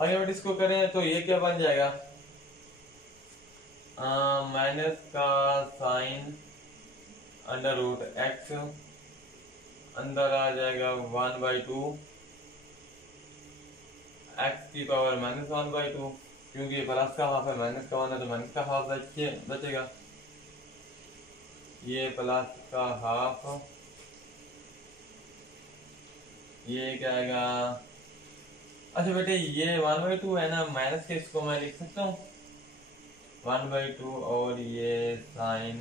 आगे बेटे इसको करें तो ये क्या बन जाएगा, माइनस का साइन अंडर रूट एक्स, अंदर आ जाएगा 1/2 एक्स की पावर -1/2, क्योंकि ये प्लस का हाफ है, माइनस का 1 है तो माइनस का हाफ बचेगा। ये प्लस का हाफ, ये क्या आएगा, अच्छा बेटे ये 1/2 है ना, माइनस के इसको मैं लिख सकता हूँ 1/2 और ये साइन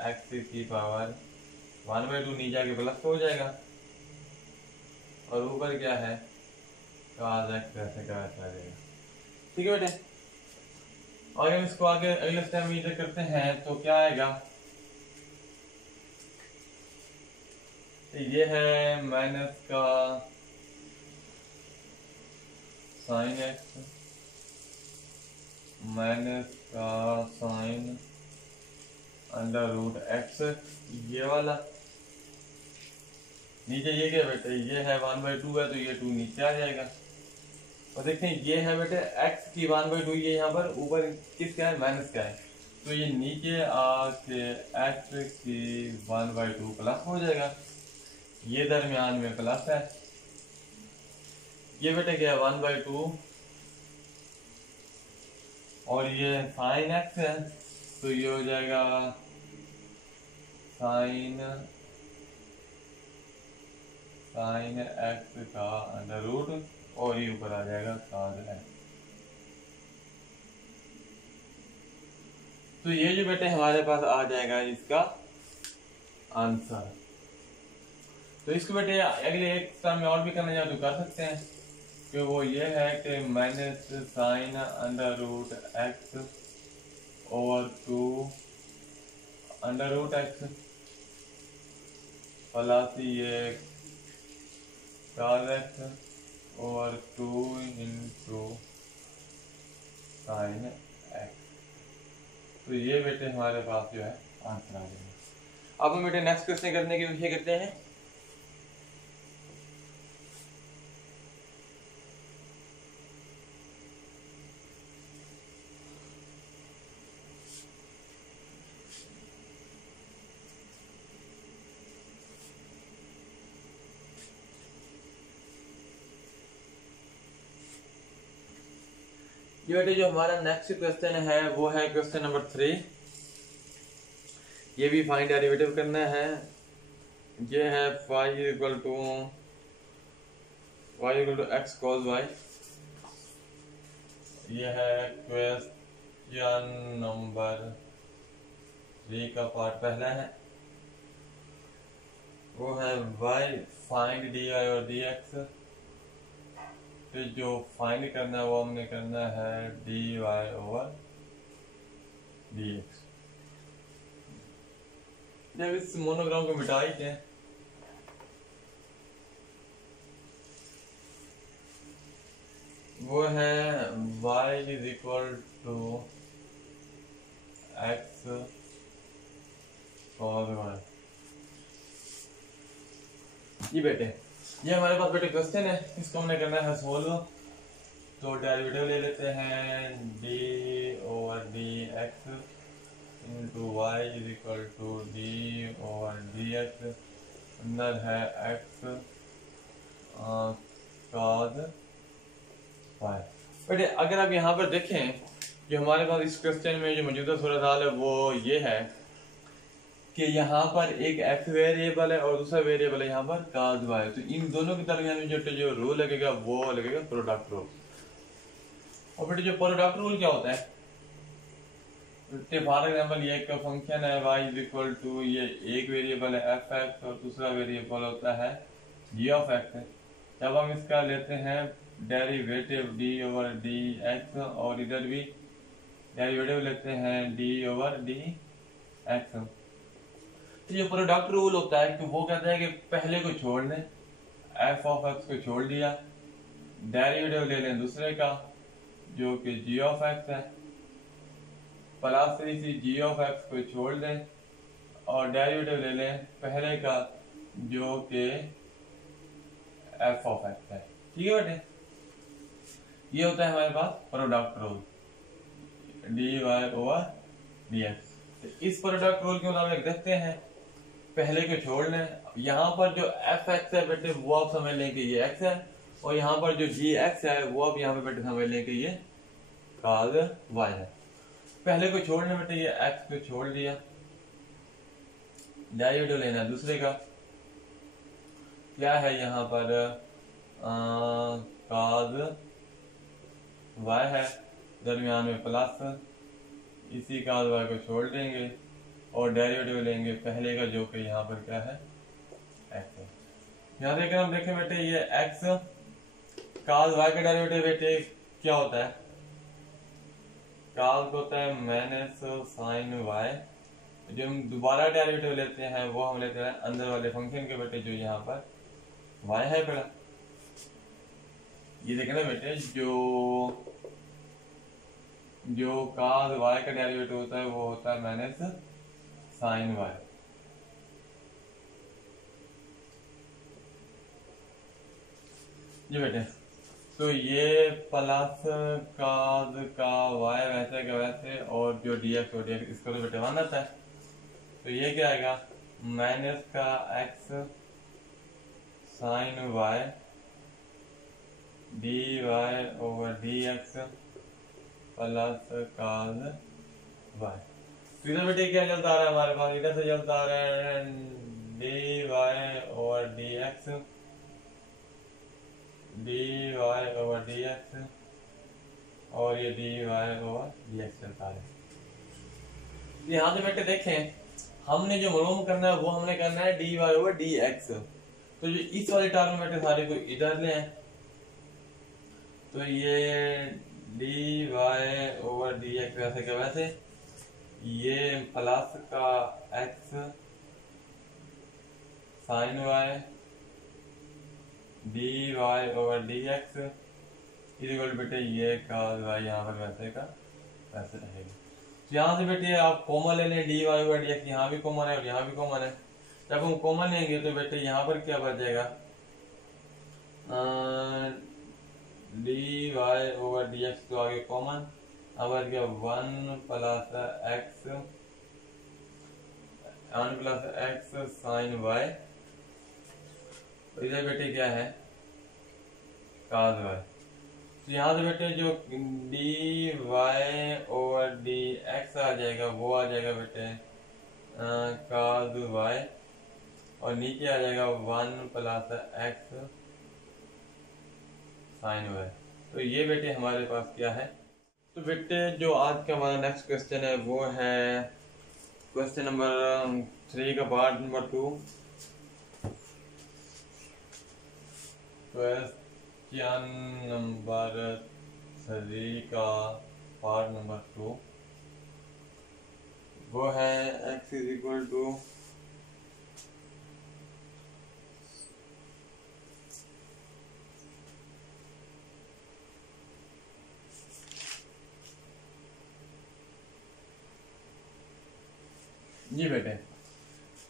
एक्स की पावर 1/2 नीचे आके प्लस हो जाएगा और ऊपर क्या है cos x, ऐसे का ऐसा आ जाएगा। ठीक है बेटे, और हम इसको आगे अगले स्टेप में इधर करते हैं तो क्या आएगा, ये है माइनस का साइन एक्स माइनस का साइन अंडर रूट एक्स, ये वाला नीचे ये क्या बेटे, ये है 1/2 है तो ये 2 नीचे आ जाएगा। और देखें ये है बेटे x की 1/2, ये यहाँ पर ऊपर किसका है, माइनस का है, तो ये नीचे आके x की 1/2 प्लस हो जाएगा, ये दरमियान में प्लस है, ये बेटे क्या है 1/2 और ये साइन x है तो ये हो जाएगा साइन x का अंडर रूट और ये ऊपर आ जाएगा cos x। तो ये जो बेटे हमारे पास आ जाएगा इसका आंसर। तो इसको बेटे अगले एक स्टेप में और भी करना चाहे तो कर सकते हैं, कि वो ये है कि minus sine under root x over 2 under root x plus ये cos x over 2 into sine x। तो ये बेटे हमारे पास जो है आंसर आ जाएगा। अब हम बेटे नेक्स्ट क्वेश्चन करने की कोशिश करते हैं। ये बेटे जो हमारा नेक्स्ट क्वेश्चन है वो है क्वेश्चन नंबर 3। ये भी फाइंड डेरिवेटिव करना है। ये है y equal to x cos y। ये है क्वेश्चन नंबर 3 का पार्ट पहला है, वो है y फाइंड dy और dx। फिर जो फाइंड करना है वो हमने करना है dy ओवर dx। जब इस मोनोग्राम को मिटा ही दें वो है y is equal to x cos y। ये बेटे ये हमारे पास बेटे क्वेश्चन है, इसको हमने करना है सोल्व। तो डेरिवेटिव ले लेते हैं d over dx into y is equal to d over dx, अंदर है x cos y। बेटे अगर आप यहाँ पर देखें कि हमारे पास इस क्वेश्चन में जो मौजूदा सूरत हाल है वो ये है कि यहाँ पर एक x वेरिएबल है और दूसरा वेरिएबल है यहाँ पर cos y। तो इन दोनों के दरमियान में जो रूल लगेगा वो लगेगा प्रोडक्ट रूल। और बेटे जो प्रोडक्ट रूल क्या होता है, फॉर एग्जाम्पल ये एक फंक्शन है y इज इक्वल टू, ये एक वेरिएबल है f(x) और दूसरा वेरिएबल होता है g(x). जब हम इसका लेते हैं डेरिवेटिव d ओवर dx और इधर भी डेरिवेटिव लेते हैं d ओवर dx, तो ये प्रोडक्ट रूल होता है कि वो कहता है कि पहले को छोड़ दें, एफ ऑफ एक्स को छोड़ दिया, डेरिवेटिव ले लें दूसरे का जो कि जी ऑफ एक्स है, plus 3c g of x को छोड़ दें और डेरिवेटिव ले लें पहले का जो कि एफ ऑफ एक्स है। ठीक है बेटे, ये होता है हमारे पास product rule d y over d x. तो इस प्रोडक्ट रूल के मुताबिक देखते हैं, पहले को छोड़ लें, यहाँ पर जो एफ एक्स है बेटे वो आप समझ लें कि ये एक्स है, और यहाँ पर जो जी एक्स है वो आप यहाँ पे बेटे समझ लें कि ये काज वाई है। पहले को छोड़ लें बेटे, ये एक्स को छोड़ दिया, डेरिवेटिव लेना दूसरे का, क्या है यहाँ पर काज वाई है, दरमियान में प्लस, इसी काज वाई को छोड़ देंगे और डेरिवेटिव लेंगे पहले का जो कि यहाँ पर क्या है एक्स है। यहाँ देखें, हम देखें बेटे ये एक्स काज वाई का डेरिवेटिव बेटे क्या होता है, काज होता है माइनस साइन वाई। जो हम दोबारा डेरिवेटिव लेते हैं वो हम लेते हैं अंदर वाले फंक्शन के बेटे जो यहाँ पर वाई है बेटा। ये देखें ना बेटे, जो काज वाई का डेरिवेटिव होता है वो होता है माइनस साइन वाई। जी बेटे, तो ये प्लस काज का वाई वैसे का वैसे, और जो डी एक्स और डी एक्स इसको तो बेटे वन आता है, तो ये क्या आएगा माइनस का x sine y d y over d x plus cos y. तो इधर बेटे क्या चलता आ रहा है हमारे पास, इधर से चलता आ रहा है d y over d x, d y over d x, और ये d y over d x चलता है। यहाँ से बेटे देखें, हमने जो मालूम करना है वो हमने करना है d y over d x. तो जो इस वाले टर्म में बेटे सारे को इधर लें, तो ये d y over d x वैसे के वैसे, ये प्लस का x sine y d y over d x equal बेटे ये काज वाई यहाँ पर वैसे का वैसे रहेगा। तो यहाँ से बेटे आप कॉमन ले लें, d y over d x यहाँ भी कॉमन है और यहाँ भी कॉमन है। जब हम कॉमन लेंगे तो बेटे यहाँ पर क्या बचेगा, d y over d x तो आगे कॉमन, अब बच गया one plus x sine y, इधर बेटे क्या है काज वाई। तो यहाँ से बेटे जो d y over d x आ जाएगा वो आ जाएगा बेटे काज वाई, और नीचे आ जाएगा one plus x sine y. तो ये बेटे हमारे पास क्या है। तो बेटे जो आज का हमारा नेक्स्ट क्वेश्चन है वो है क्वेश्चन नंबर 3 का पार्ट नंबर 2। क्वेश्चन नंबर 3 का पार्ट नंबर 2 वो है x इज इक्वल टू जी बेटे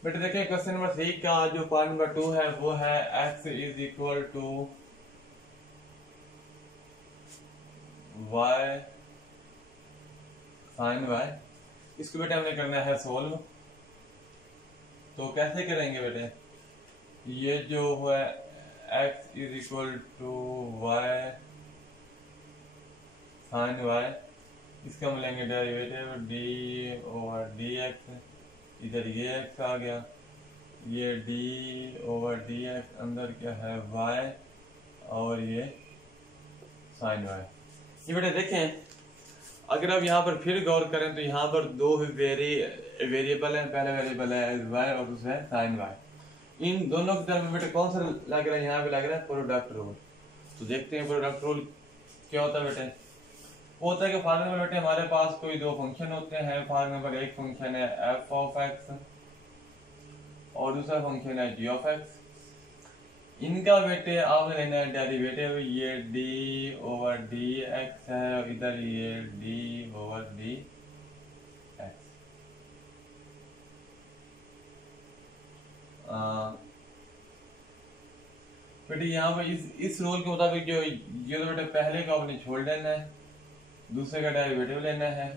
देखिए क्वेश्चन नंबर 3 का जो पार्ट नंबर 2 है वो है x is equal to y sine y। इसको बेटे हमने करना है सोल्व। तो कैसे करेंगे बेटे, ये जो है x is equal to y sine y, इसका हम लेंगे derivative d over d x, इधर ये x आ गया, ये d ओवर डी एक्स, अंदर क्या है y और ये साइन y। ये बेटे देखें, अगर आप यहाँ पर फिर गौर करें तो यहाँ पर दो वेरिएबल हैं, पहला वेरिएबल है y और दूसरा है साइन y। इन दोनों के तरफ बेटे कौन सा लग रहा है, यहाँ पे लग रहा है प्रोडक्ट रूल। तो देखते हैं प्रोडक्ट रूल क्या होता है बेटे। वो होता है कि फॉर एग्जांपल बेटे हमारे पास कोई दो फंक्शन होते हैं। फॉर एग्जांपल एक फंक्शन है f ऑफ x और दूसरा फंक्शन है जी ऑफ एक्स। इनका बेटे आपने लेना है डेरिवेटिव, ये डी ओवर डी एक्स है और इधर ये डी ओवर डी एक्स। बेटे यहाँ पे इस रूल के मुताबिक जो ये तो बेटे पहले का आपने छोड़ देना है, दूसरे का डेरिवेटिव लेना है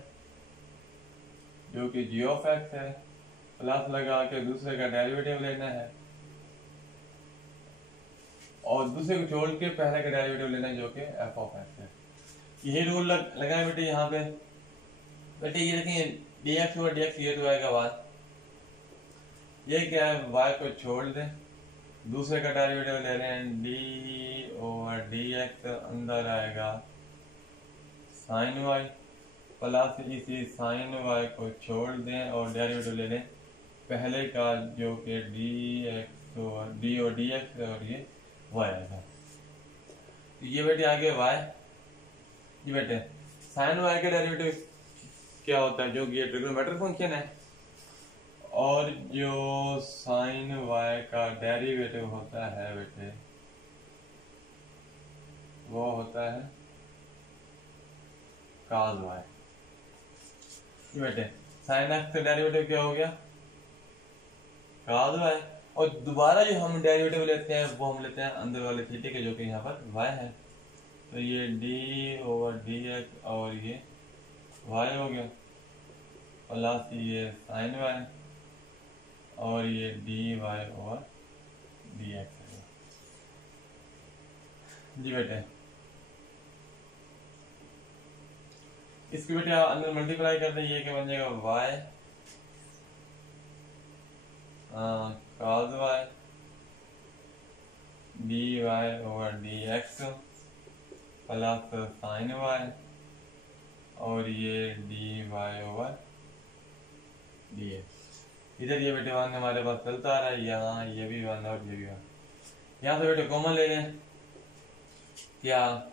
जो कि जी ऑफ एक्स है, प्लस लगा के दूसरे का डेरिवेटिव लेना है और दूसरे को छोड़ के पहले का डेरिवेटिव लेना है जो कि एफ ऑफ एक्स है। यही रूल लगा है बेटे यहाँ पे। बेटे ये देखें D x over d x, ये तो आएगा वाई, ये क्या है वाई को छोड़ दें, दूसरे का डेरिवेटिव ले रहे हैं डी ओवर डी एक्स, अंदर आएगा साइन वाई, प्लस इसी साइन वाई को छोड़ दें और डेरिवेटिव ले लें पहले का जो कि डी एक्स ओवर डी और डी एक्स और ये वाई आएगा। ये बेटे आगे वाई, ये बेटे साइन वाई का डेरिवेटिव क्या होता है जो कि ये ट्रिग्नोमेट्रिक फंक्शन है, और जो साइन वाई का डेरिवेटिव होता है बेटे वो होता है cos वाई। बेटे साइन एक्स का डेरिवेटिव क्या हो गया cos वाई, और दोबारा जो हम डेरिवेटिव लेते हैं वो हम लेते हैं अंदर वाले थीटे के जो कि यहाँ पर y है, तो ये d ओवर डी एक्स और ये y हो गया, प्लस ये साइन वाई और ये dy ओवर dx है जी बेटे। इसके बेटे अंदर मल्टीप्लाई कर दें, ये क्या बन जाएगा y cos y dy over dx plus sign y और ये dy ओवर dx। इधर ये बेटे वन हमारे पास चलता आ रहा है, यहाँ ये भी वन और ये भी वन, यहाँ से बेटे कॉमन ले लें क्या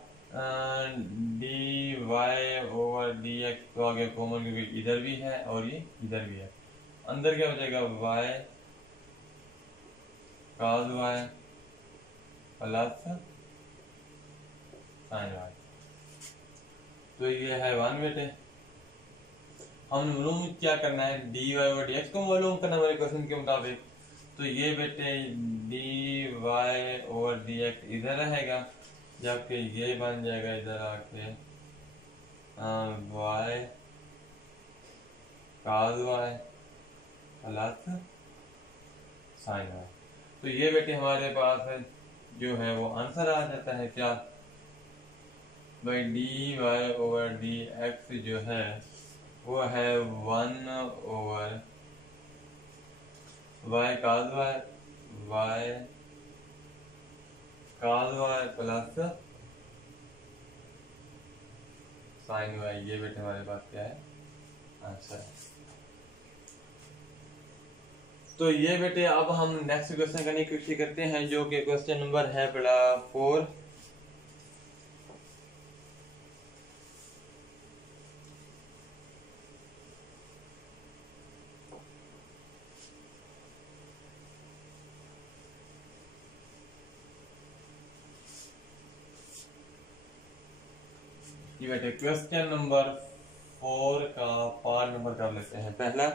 d y over d x तो आगे कॉमन क्योंकि इधर भी है और ये इधर भी है, अंदर क्या हो जाएगा y cos y plus sine y, तो ये है वन बेटे। हम मालूम क्या करना है d y over d x को मालूम करना हमारे क्वेश्चन के मुताबिक, तो ये बेटे d y over d x इधर रहेगा जबकि ये बन जाएगा इधर आके y cos y plus sine y, तो ये बेटे हमारे पास है जो है वो आंसर आ जाता है क्या भाई d y over d x जो है वो है 1 over y cos y cos y plus sine y, ये बेटे हमारे पास क्या है आंसर है। तो ये बेटे अब हम नेक्स्ट क्वेश्चन करने की कोशिश करते हैं जो कि क्वेश्चन नंबर है बड़ा 4। ये बेटे क्वेश्चन नंबर 4 का पार्ट नंबर कर लेते हैं। पहला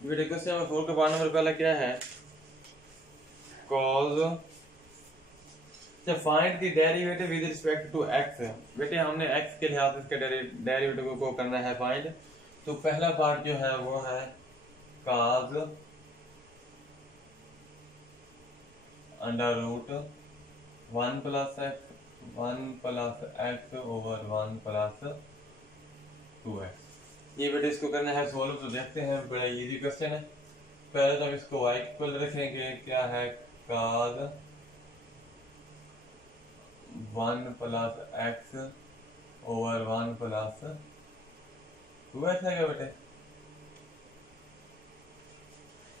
बेटे क्वेश्चन नंबर 4 का पार्ट नंबर पहला क्या है cos find the derivative with respect to x। बेटे हमने x के लिहाज से इसके डेरिवेटिव को करना है फाइंड, तो पहला पार्ट जो है वो है cos under root 1 plus x over 1 plus 2x। ये बेटे इसको करना है सोल्व, तो देखते हैं बड़ा इजी क्वेश्चन है। पहले तो हम इसको y इक्वल रखेंगे, क्या है cos 1 plus x over 1 plus 2x है क्या बेटे।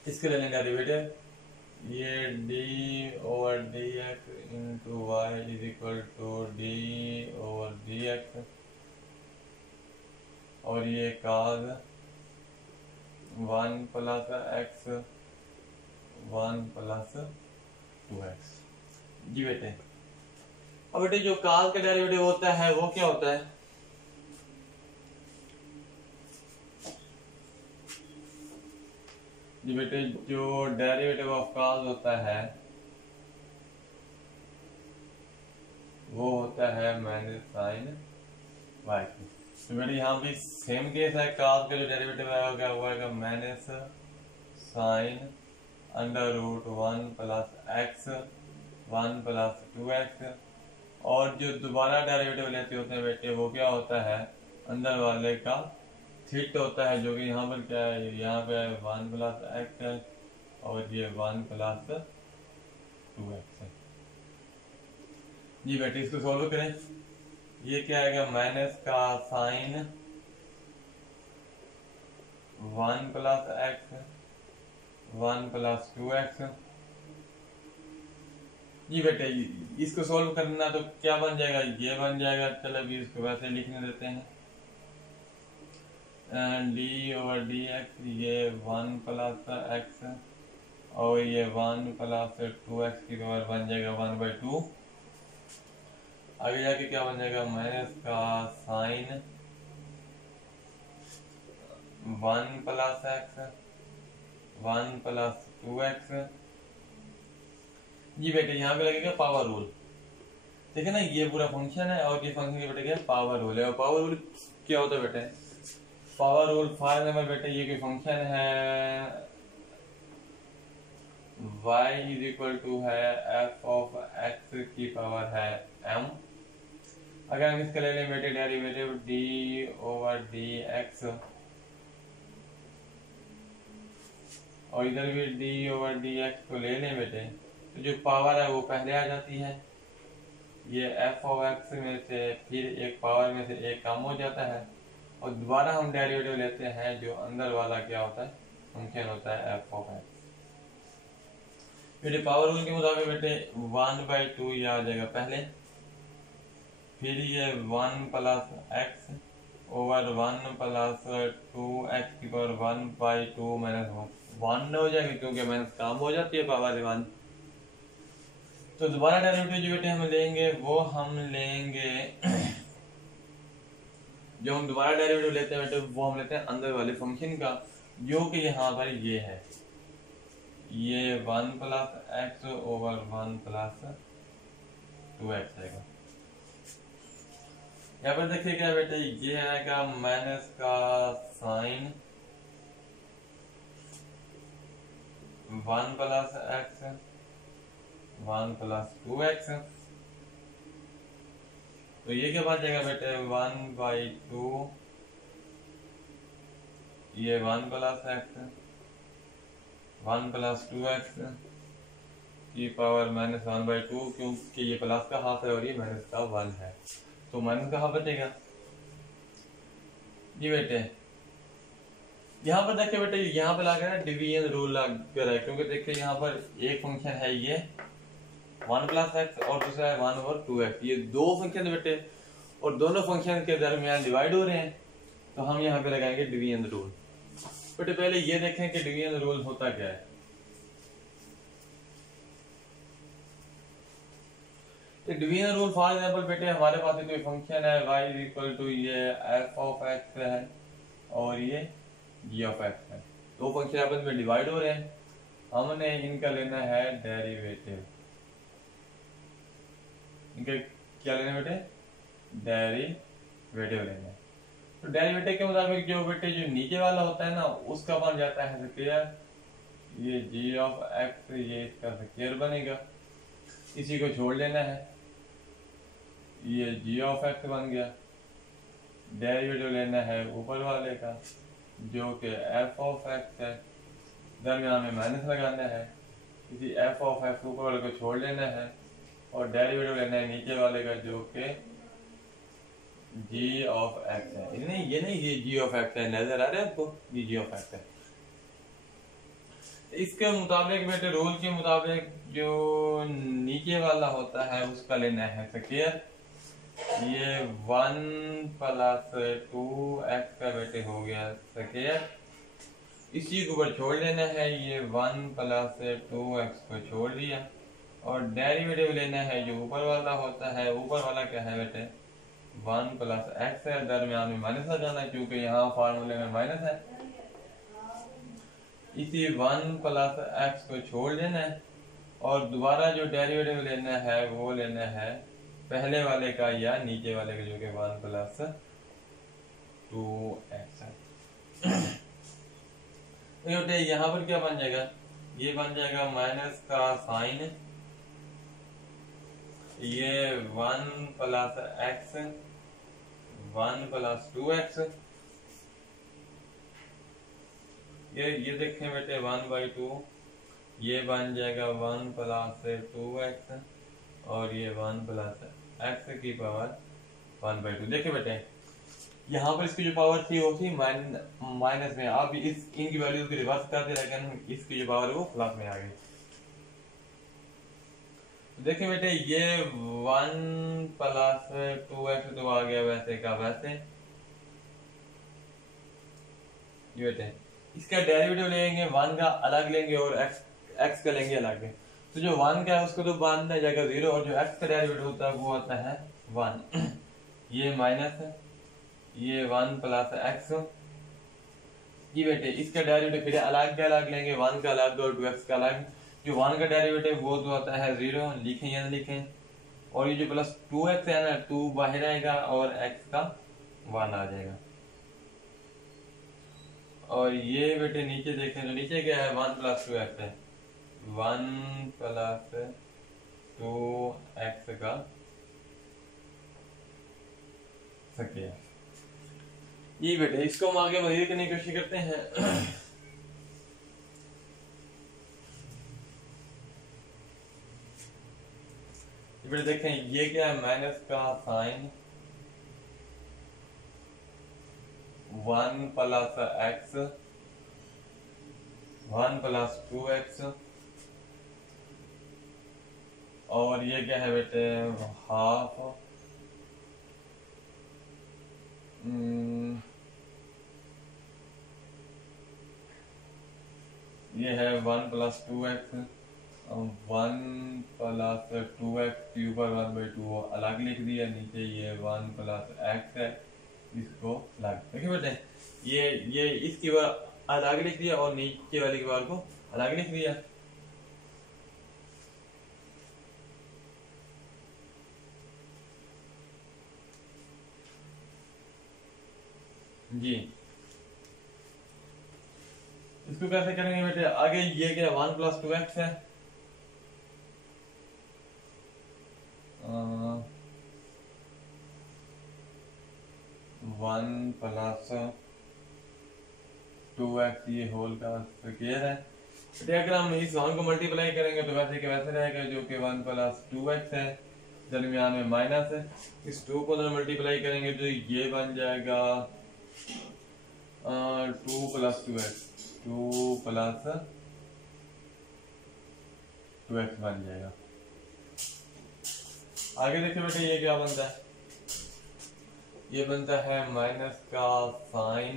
इसके ले लेंगे डेरिवेटिव, ये d over d x into y is equal to d over d x और ये cos 1 plus x 1 plus 2x। जी बेटे, अब बेटे जो cos का डेरिवेटिव होता है वो क्या होता है? जी बेटे, जो डेरिवेटिव ऑफ cos होता है वो होता है माइनस साइन वाई। तो बेटे यहाँ भी सेम केस है, cos का जो डेरिवेटिव है क्या होगा? Minus sine under root 1 plus x 1 plus 2x। और जो दोबारा डेरिवेटिव लेते होते हैं बेटे वो क्या होता है? अंदर वाले का थीटा होता है, जो कि यहाँ पर क्या है? यहाँ पे 1 प्लस एक्स है और ये 1 प्लस 2x है। जी बेटे, इसको सॉल्व करें। ये क्या आएगा? माइनस का sine 1 plus x 1 plus 2x। जी बेटे, इसको सॉल्व करना तो क्या बन जाएगा? ये बन जाएगा। चलो अभी इसको वैसे लिखने देते हैं, डी ओवर डी एक्स, ये 1 प्लस एक्स और ये 1 प्लस 2x की पावर बन जाएगा 1/2। आगे जाके क्या बन जाएगा? माइनस का sine 1 plus x 1 plus 2x। जी बेटे, यहाँ पे लगेगा पावर रूल। ठीक है ना, ये पूरा फंक्शन है और ये फंक्शन के बेटे क्या? पावर रूल है। और पावर रूल क्या होता है बेटे? पावर रूल फॉर एग्जाम्पल बेटे ये कोई फंक्शन है y इज इक्वल टू है f ऑफ x की पावर है m। अगर हम इसका ले लें बेटे derivative d over d x और इधर भी d ओवर डी एक्स को ले लें बेटे, तो जो पावर है वो पहले आ जाती है। ये f ऑफ x में से फिर एक पावर में से एक कम हो जाता है और दोबारा हम डेरिवेटिव लेते हैं, जो अंदर वाला क्या होता है? फंक्शन होता है f ऑफ x। बेटे पावर रूल के मुताबिक बेटे 1/2 ये आ जाएगा पहले, फिर ये 1 plus x over 1 plus 2x की पावर 1/2 माइनस 1 हो जाएगा, क्योंकि माइनस काम हो जाती है पावर 1। तो दोबारा डेरिवेटिव जो बेटे हम लेंगे वो हम लेंगे जो हम दोबारा डेरिवेटिव लेते हैं बेटे वो हम लेते हैं अंदर वाले फंक्शन का, जो कि यहाँ पर ये है, ये 1 plus x over 1 plus 2x आएगा। यहाँ पर देखिए क्या बेटे, ये आएगा माइनस का sine 1 plus x 1 plus 2x। तो ये क्या बन जाएगा बेटे? 1/2 ये 1 प्लस एक्स 1 प्लस 2x की पावर माइनस 1/2, क्योंकि ये प्लस का हाफ है और ये माइनस का 1 है, तो माइनस का हाफ बचेगा। जी बेटे, यहाँ पर देखिए बेटे, यहाँ पर लगा ना डिवीजन रूल लग रहा है, क्योंकि देखिए यहाँ पर एक फंक्शन है ये 1 प्लस एक्स और दूसरा है 1/2x। ये दो फंक्शन बेटे और दोनों फंक्शन के दरमियान डिवाइड हो रहे हैं, तो हम यहाँ पे लगाएंगे डिवीजन रूल। बेटे पहले ये देखें कि डिवीजन रूल होता क्या है। तो डिवीजन रूल फॉर एग्जांपल बेटे हमारे पास कोई फंक्शन है y इज इक्वल टू ये f ऑफ x है और ये g ऑफ x है, दो फंक्शन आपस में डिवाइड हो रहे हैं, हमने इनका लेना है डेरिवेटिव। इनका क्या लेना बेटे? डेरिवेटिव लेना है। तो डेरिवेटिव के मुताबिक जो बेटे जो नीचे वाला होता है ना उसका बन जाता है स्क्वायर, ये g ऑफ x ये इसका स्क्वायर बनेगा, इसी को छोड़ लेना है, ये g ऑफ x बन गया। डेरिवेटिव लेना है ऊपर वाले का जो कि f ऑफ x है, दरमियान में माइनस लगाना है, इसी f ऑफ x ऊपर वाले को छोड़ लेना है और डेरिवेटिव लेना है नीचे वाले का जो कि g ऑफ x है। ये नहीं ये g ऑफ x है, नजर आ रहा है आपको? ये g ऑफ x है। इसके मुताबिक बेटे रूल के मुताबिक जो नीचे वाला होता है उसका लेना है स्क्वायर, ये 1 प्लस 2x का बेटे हो गया स्क्वायर इसी को ऊपर छोड़ लेना है, ये 1 प्लस 2x को छोड़ दिया और डेरिवेटिव लेना है जो ऊपर वाला होता है। ऊपर वाला क्या है बेटे 1 प्लस एक्स है, दरमियान में माइनस आ जाना क्योंकि यहाँ फार्मूले में माइनस है। इसी 1 प्लस एक्स को छोड़ देना है और दोबारा जो डेरिवेटिव लेना है वो लेना है पहले वाले का या नीचे वाले का जो कि 1 प्लस 2x है। बेटे यहाँ पर क्या बन जाएगा, ये बन जाएगा माइनस का साइन, ये 1 प्लस एक्स 1 प्लस 2x, ये देखें बेटे 1/2, ये बन जाएगा 1 प्लस 2x और ये 1 प्लस x की पावर 1/2। देखिए बेटे यहाँ पर इसकी जो पावर थी वो थी माइनस में, आप इस इनकी वैल्यूज को रिवर्स करते लेकिन इसकी जो पावर है वो प्लस में आ गई। देखिए बेटे ये 1 प्लस 2x तो आ गया वैसे का वैसे। ये बेटे इसका डेरिवेटिव लेंगे 1 का अलग लेंगे और x का लेंगे अलग। तो जो 1 का है उसको तो बांधना जाएगा 0 और जो x का डेरिवेटिव होता है वो होता है 1। ये माइनस है, ये 1 प्लस एक्स। जी बेटे इसका डेरिवेटिव फिर अलग के अलग लेंगे, 1 का अलग और 2x का अलग। जो 1 का डेरिवेटिव वो तो होता है 0, लिखें या ना लिखें, और ये जो प्लस 2x है ना 2 बाहर आएगा और x का 1 आ जाएगा। और ये बेटे नीचे देखें तो नीचे क्या है 1 प्लस 2x है, 1 प्लस 2x का सके। ये बेटे इसको हम आगे मजीद करने की कोशिश करते हैं। बेटे देखें ये क्या है माइनस का sine 1 plus x 1 plus 2x और ये क्या है बेटे हाफ ये है 1 प्लस 2x 1 प्लस 2x के ऊपर 1/2 अलग लिख दिया, नीचे ये 1 प्लस x है इसको अलग। देखिए बेटे ये इसकी बार अलग लिख दिया और नीचे वाली की बार को अलग लिख दिया। जी इसको कैसे करेंगे बेटे आगे, ये क्या 1 प्लस 2x है 1 प्लस 2x ये होल का स्क्वायर है। अगर हम इस 1 को मल्टीप्लाई करेंगे तो वैसे के वैसे रहेगा जो कि 1 प्लस 2x है, दरमियान में माइनस है। इस 2 को मल्टीप्लाई करेंगे तो ये बन जाएगा 2 प्लस 2x 2 प्लस 2x बन जाएगा। आगे देखिए बेटे ये क्या बनता है, ये बनता है माइनस का sine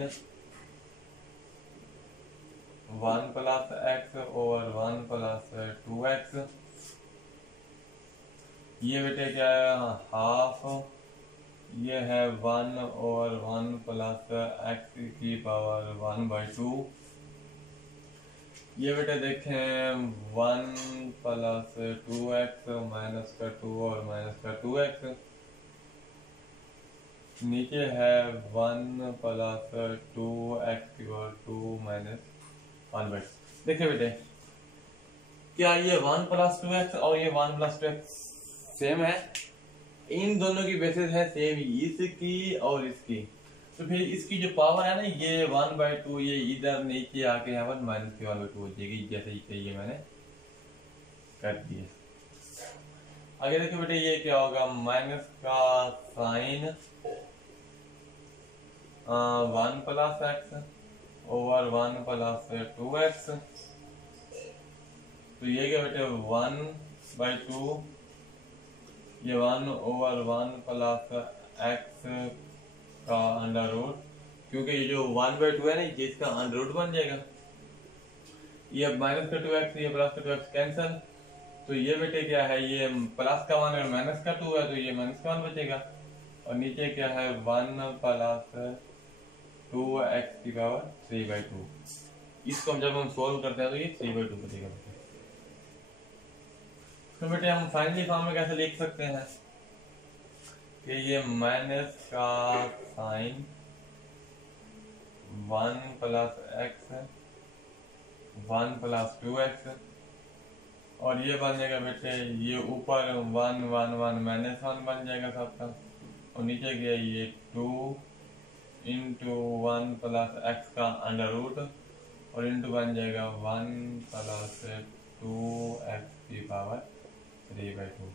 1 plus x over 1 plus 2x। ये बेटे क्या है हाफ, ये है 1 ओवर 1 प्लस एक्स की पावर 1/2। ये बेटे देखें 1 प्लस 2x माइनस का 2 और माइनस का 2x, नीचे है 1 प्लस 2x की पावर 2 माइनस 1/2। देखिए बेटे क्या ये 1 प्लस 2x और ये 1 प्लस 2x सेम है, इन दोनों की बेसिस है सेम, इसकी और इसकी। तो फिर इसकी जो पावर है ना ये 1/2 ये इधर नीचे आके यहाँ पर माइनस की 1/2 हो जाएगी, जैसे ये मैंने कर दिया। आगे देखो बेटे ये क्या होगा माइनस का sine 1 plus x over 1 plus 2x। तो ये क्या बेटे 1/2 ये 1 ओवर 1 प्लस एक्स का अंडर रूट, क्योंकि ये जो 1/2 है ना ये इसका अंडर रूट बन जाएगा। ये माइनस का 2x, ये प्लस का 2x कैंसिल, तो ये बेटे क्या है, ये प्लस का 1 और माइनस का 2 है, तो ये माइनस का 1 बचेगा। और नीचे क्या है, 1 प्लस 2x की पावर 3/2। इसको जब हम सोल्व करते हैं तो ये 3/2 बचेगा। तो बेटे हम फाइनली फॉर्म में कैसे लिख सकते हैं कि ये माइनस का sine 1 plus x 1 plus 2x, और ये बन जाएगा बेटे, ये ऊपर 1 1 1 माइनस 1 बन जाएगा सबका, और नीचे गया ये 2 इंटू 1 प्लस x का अंडर रूट, और इंटू बन जाएगा 1 प्लस 2x की पावर 3/2।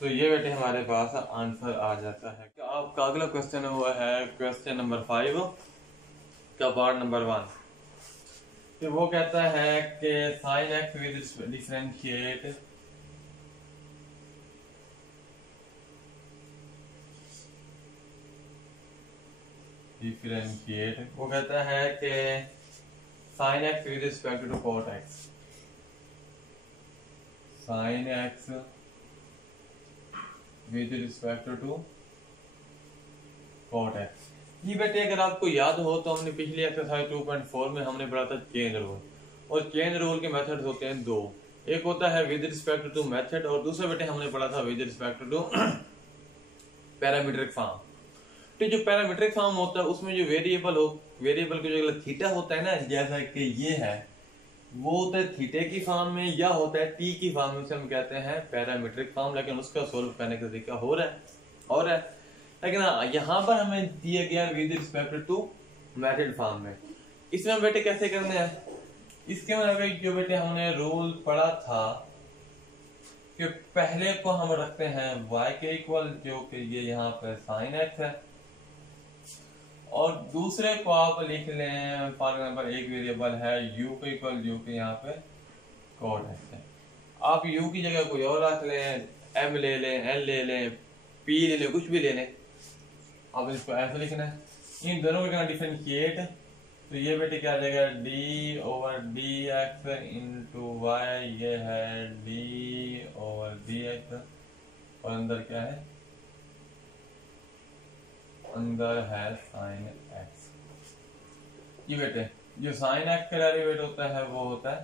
तो ये बेटे हमारे पास आंसर आ जाता है। आपका अगला क्वेश्चन हुआ है क्वेश्चन नंबर 5 का पार्ट नंबर 1। तो वो कहता है कि साइन एक्स विद डिफरेंशिएट, वो कहता है कि sine x with respect to cot x, sine x with respect to cot x. ये बेटे अगर आपको याद हो तो हमने पिछली एक्सरसाइज 2.4 में हमने पढ़ा था चेन रूल, और चेन रूल के मेथड्स होते हैं दो, एक होता है विद रिस्पेक्ट टू मेथड, और दूसरा बेटे हमने पढ़ा था with respect to parametric form. तो जो पैरामीट्रिक फॉर्म होता है उसमें जो वेरिएबल की जो थीटा होता है ना, जैसा कि ये है, वो होता है थीटे की फॉर्म में या होता है टी की फॉर्म में, उसे हम कहते हैं पैरामीट्रिक फॉर्म, लेकिन उसका सोल्व करने का तरीका हो रहा है। लेकिन यहाँ पर हमें दिया गया with respect to method form में। इसमें बेटे कैसे करने हैं, इसके मतलब जो बेटे हमने रूल पढ़ा था कि पहले को हम रखते हैं y के इक्वल, जो कि ये यहाँ पे साइन एक्स है, और दूसरे को आप लिख लें फॉर एग्जाम्पल एक वेरिएबल है u के इक्वल, जो कि यहाँ पे कॉट एक्स है। आप u की जगह कोई और रख लें, m ले लें, n ले लें, p ले लें, कुछ भी ले लें, आप इसको ऐसे लिखना है। इन दोनों को करना डिफरेंशिएट, तो ये बेटे क्या आ जाएगा, d over d x into y, ये है d ओवर डी एक्स, और अंदर क्या है, अंदर है साइन एक्स। ये बेटे जो साइन एक्स का डेरिवेटिव होता है वो होता है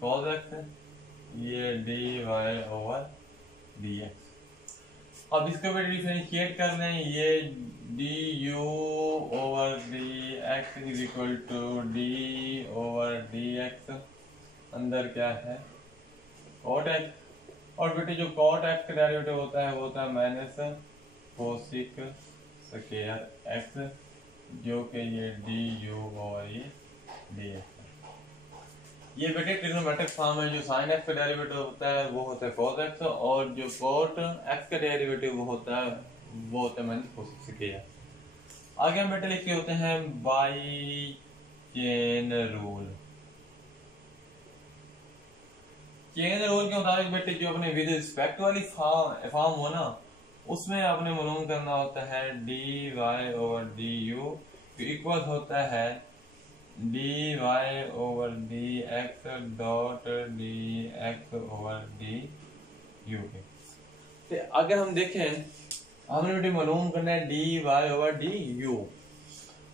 कॉस एक्स, ये dy ओवर dx। अब इसको बेटे डिफरेंशिएट कर लें, ये du over dx is equal to d over dx, अंदर क्या है cot x, और बेटे जो cot x का डेरिवेटिव होता है वो होता है माइनस कोसिक स्क्वायर x, जो कि ये du ओवर ये dx। ये बेटे ट्रिग्नोमेट्रिक फॉर्म है। जो साइन एक्स का डेरिवेटिव होता है वो होता है cos x, और जो cot x का डेरिवेटिव वो होता है माइनस कोसिक स्क्वायर। आगे हम बेटे लिखे होते हैं by chain rule. Chain rule के मुताबिक बेटे जो अपने विद रिस्पेक्ट वाली फॉर्म हो ना, उसमें आपने मालूम करना होता है dy ओवर du इक्वल होता है dy over dx dot dx over du के। अगर हम देखें, हमने बेटे मालूम करना है dy ओवर du,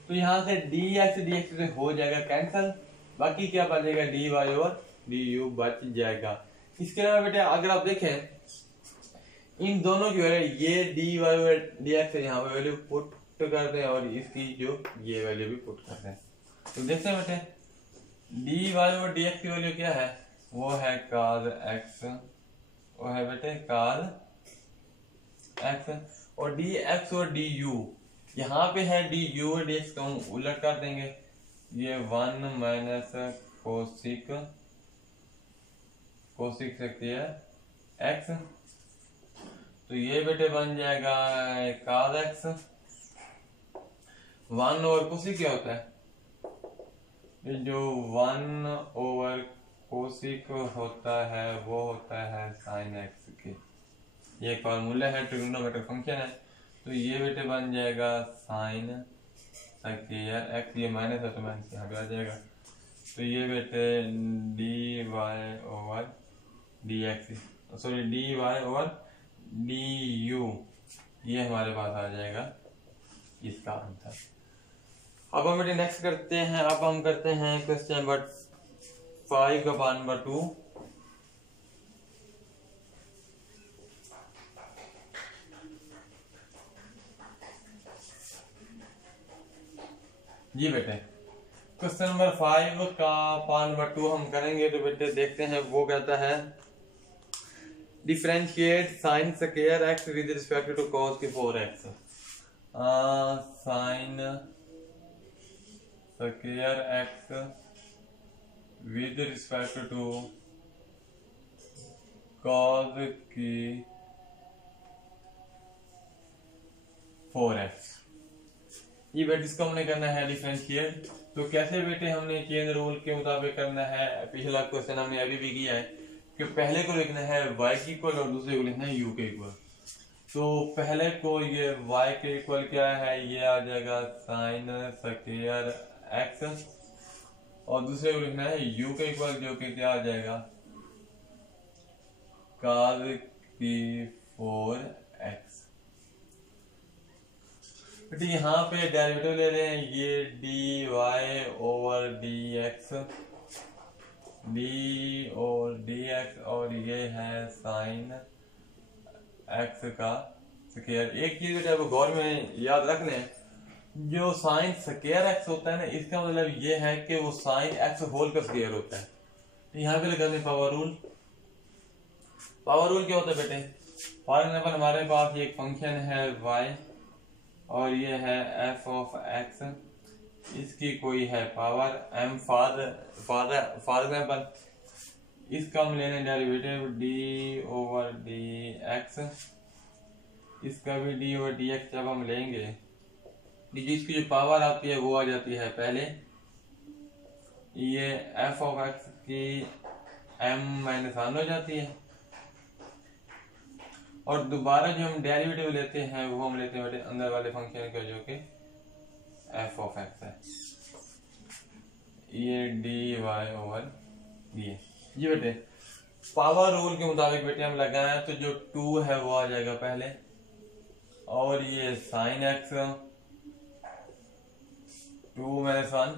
तो यहाँ से dx से हो जाएगा कैंसल, बाकी क्या बचेगा dy ओवर du बच जाएगा। इसके अलावा बेटे अगर आप देखें इन दोनों की वैल्यू, ये dy ओवर dx यहाँ पे वैल्यू पुट कर दें, और इसकी जो ये वैल्यू भी पुट कर दें, तो देखते हैं बेटे dy ओवर dx की वैल्यू क्या है, वो है cos x, वो है बेटे cos x, और dx और du यहाँ पे है du और dx को हम उलट कर देंगे, ये 1 माइनस कोसिक स्क्वायर x, तो ये बेटे बन जाएगा cos x। 1 ओवर कोसिक क्या होता है, जो 1 ओवर कोसिक होता है वो होता है साइन एक्स के, ये फॉर्मूला है, ट्रिग्नोमेट्रिक फंक्शन है। तो ये बेटे बन जाएगा साइन स्क्वायर एक्स, ये माइनस है तो माइनस यहाँ पे आ जाएगा, तो ये बेटे d y over d x, sorry d y over d u, ये हमारे पास आ जाएगा इसका आंसर। अब हम बेटे नेक्स्ट करते हैं, अब हम करते हैं क्वेश्चन नंबर 5 का पार्ट नंबर 2। जी बेटे क्वेश्चन नंबर 5 का पार्ट नंबर 2 हम करेंगे। तो बेटे देखते हैं, वो कहता है differentiate sine square x with respect to cos के 4x। Sine square x with respect to cos की 4x। ये बेटे इसको हमने करना है डिफरेंशिएट। तो कैसे बेटे हमने चेन रूल के मुताबिक करना है, पिछला क्वेश्चन हमने अभी भी किया है कि पहले को लिखना है y के इक्वल और दूसरे को लिखना है u के इक्वल। तो पहले को ये y के इक्वल क्या है, ये आ जाएगा साइन स्क्वायर x, और दूसरे को लिखना है u के इक्वल, जो कि क्या आ जाएगा cos की 4x। बेटे यहाँ पे डेरिवेटिव ले रहे हैं, ये d y over d x, d और डी एक्स, और ये है साइन एक्स का स्क्वायर। एक चीज बेटा आपको गौर में याद रख लें, जो साइन स्क्वायर एक्स होता है ना, इसका मतलब ये है कि वो साइन एक्स होल का स्क्वायर होता है। तो यहाँ पे लगाते हैं पावर रूल। पावर रूल क्या होता है बेटे, फॉर एग्जाम्पल हमारे पास एक फंक्शन है y और ये है f ऑफ x, इसकी कोई है पावर m, फॉर एग्जाम्पल इसका हम लेने डेरिवेटिव d ओवर dx, इसका भी d ओवर dx जब हम लेंगे, जिसकी जो पावर आती है वो आ जाती है पहले ये f ऑफ x की m माइनस 1 हो जाती है, और दोबारा जो हम डेरिवेटिव लेते हैं वो हम लेते हैं अंदर वाले फंक्शन का, जो कि f ऑफ x है, ये dy ओवर डी। ये बेटे पावर रूल के मुताबिक बेटे हम लगाएं तो जो 2 है वो आ जाएगा पहले, और ये साइन x 2 माइनस 1,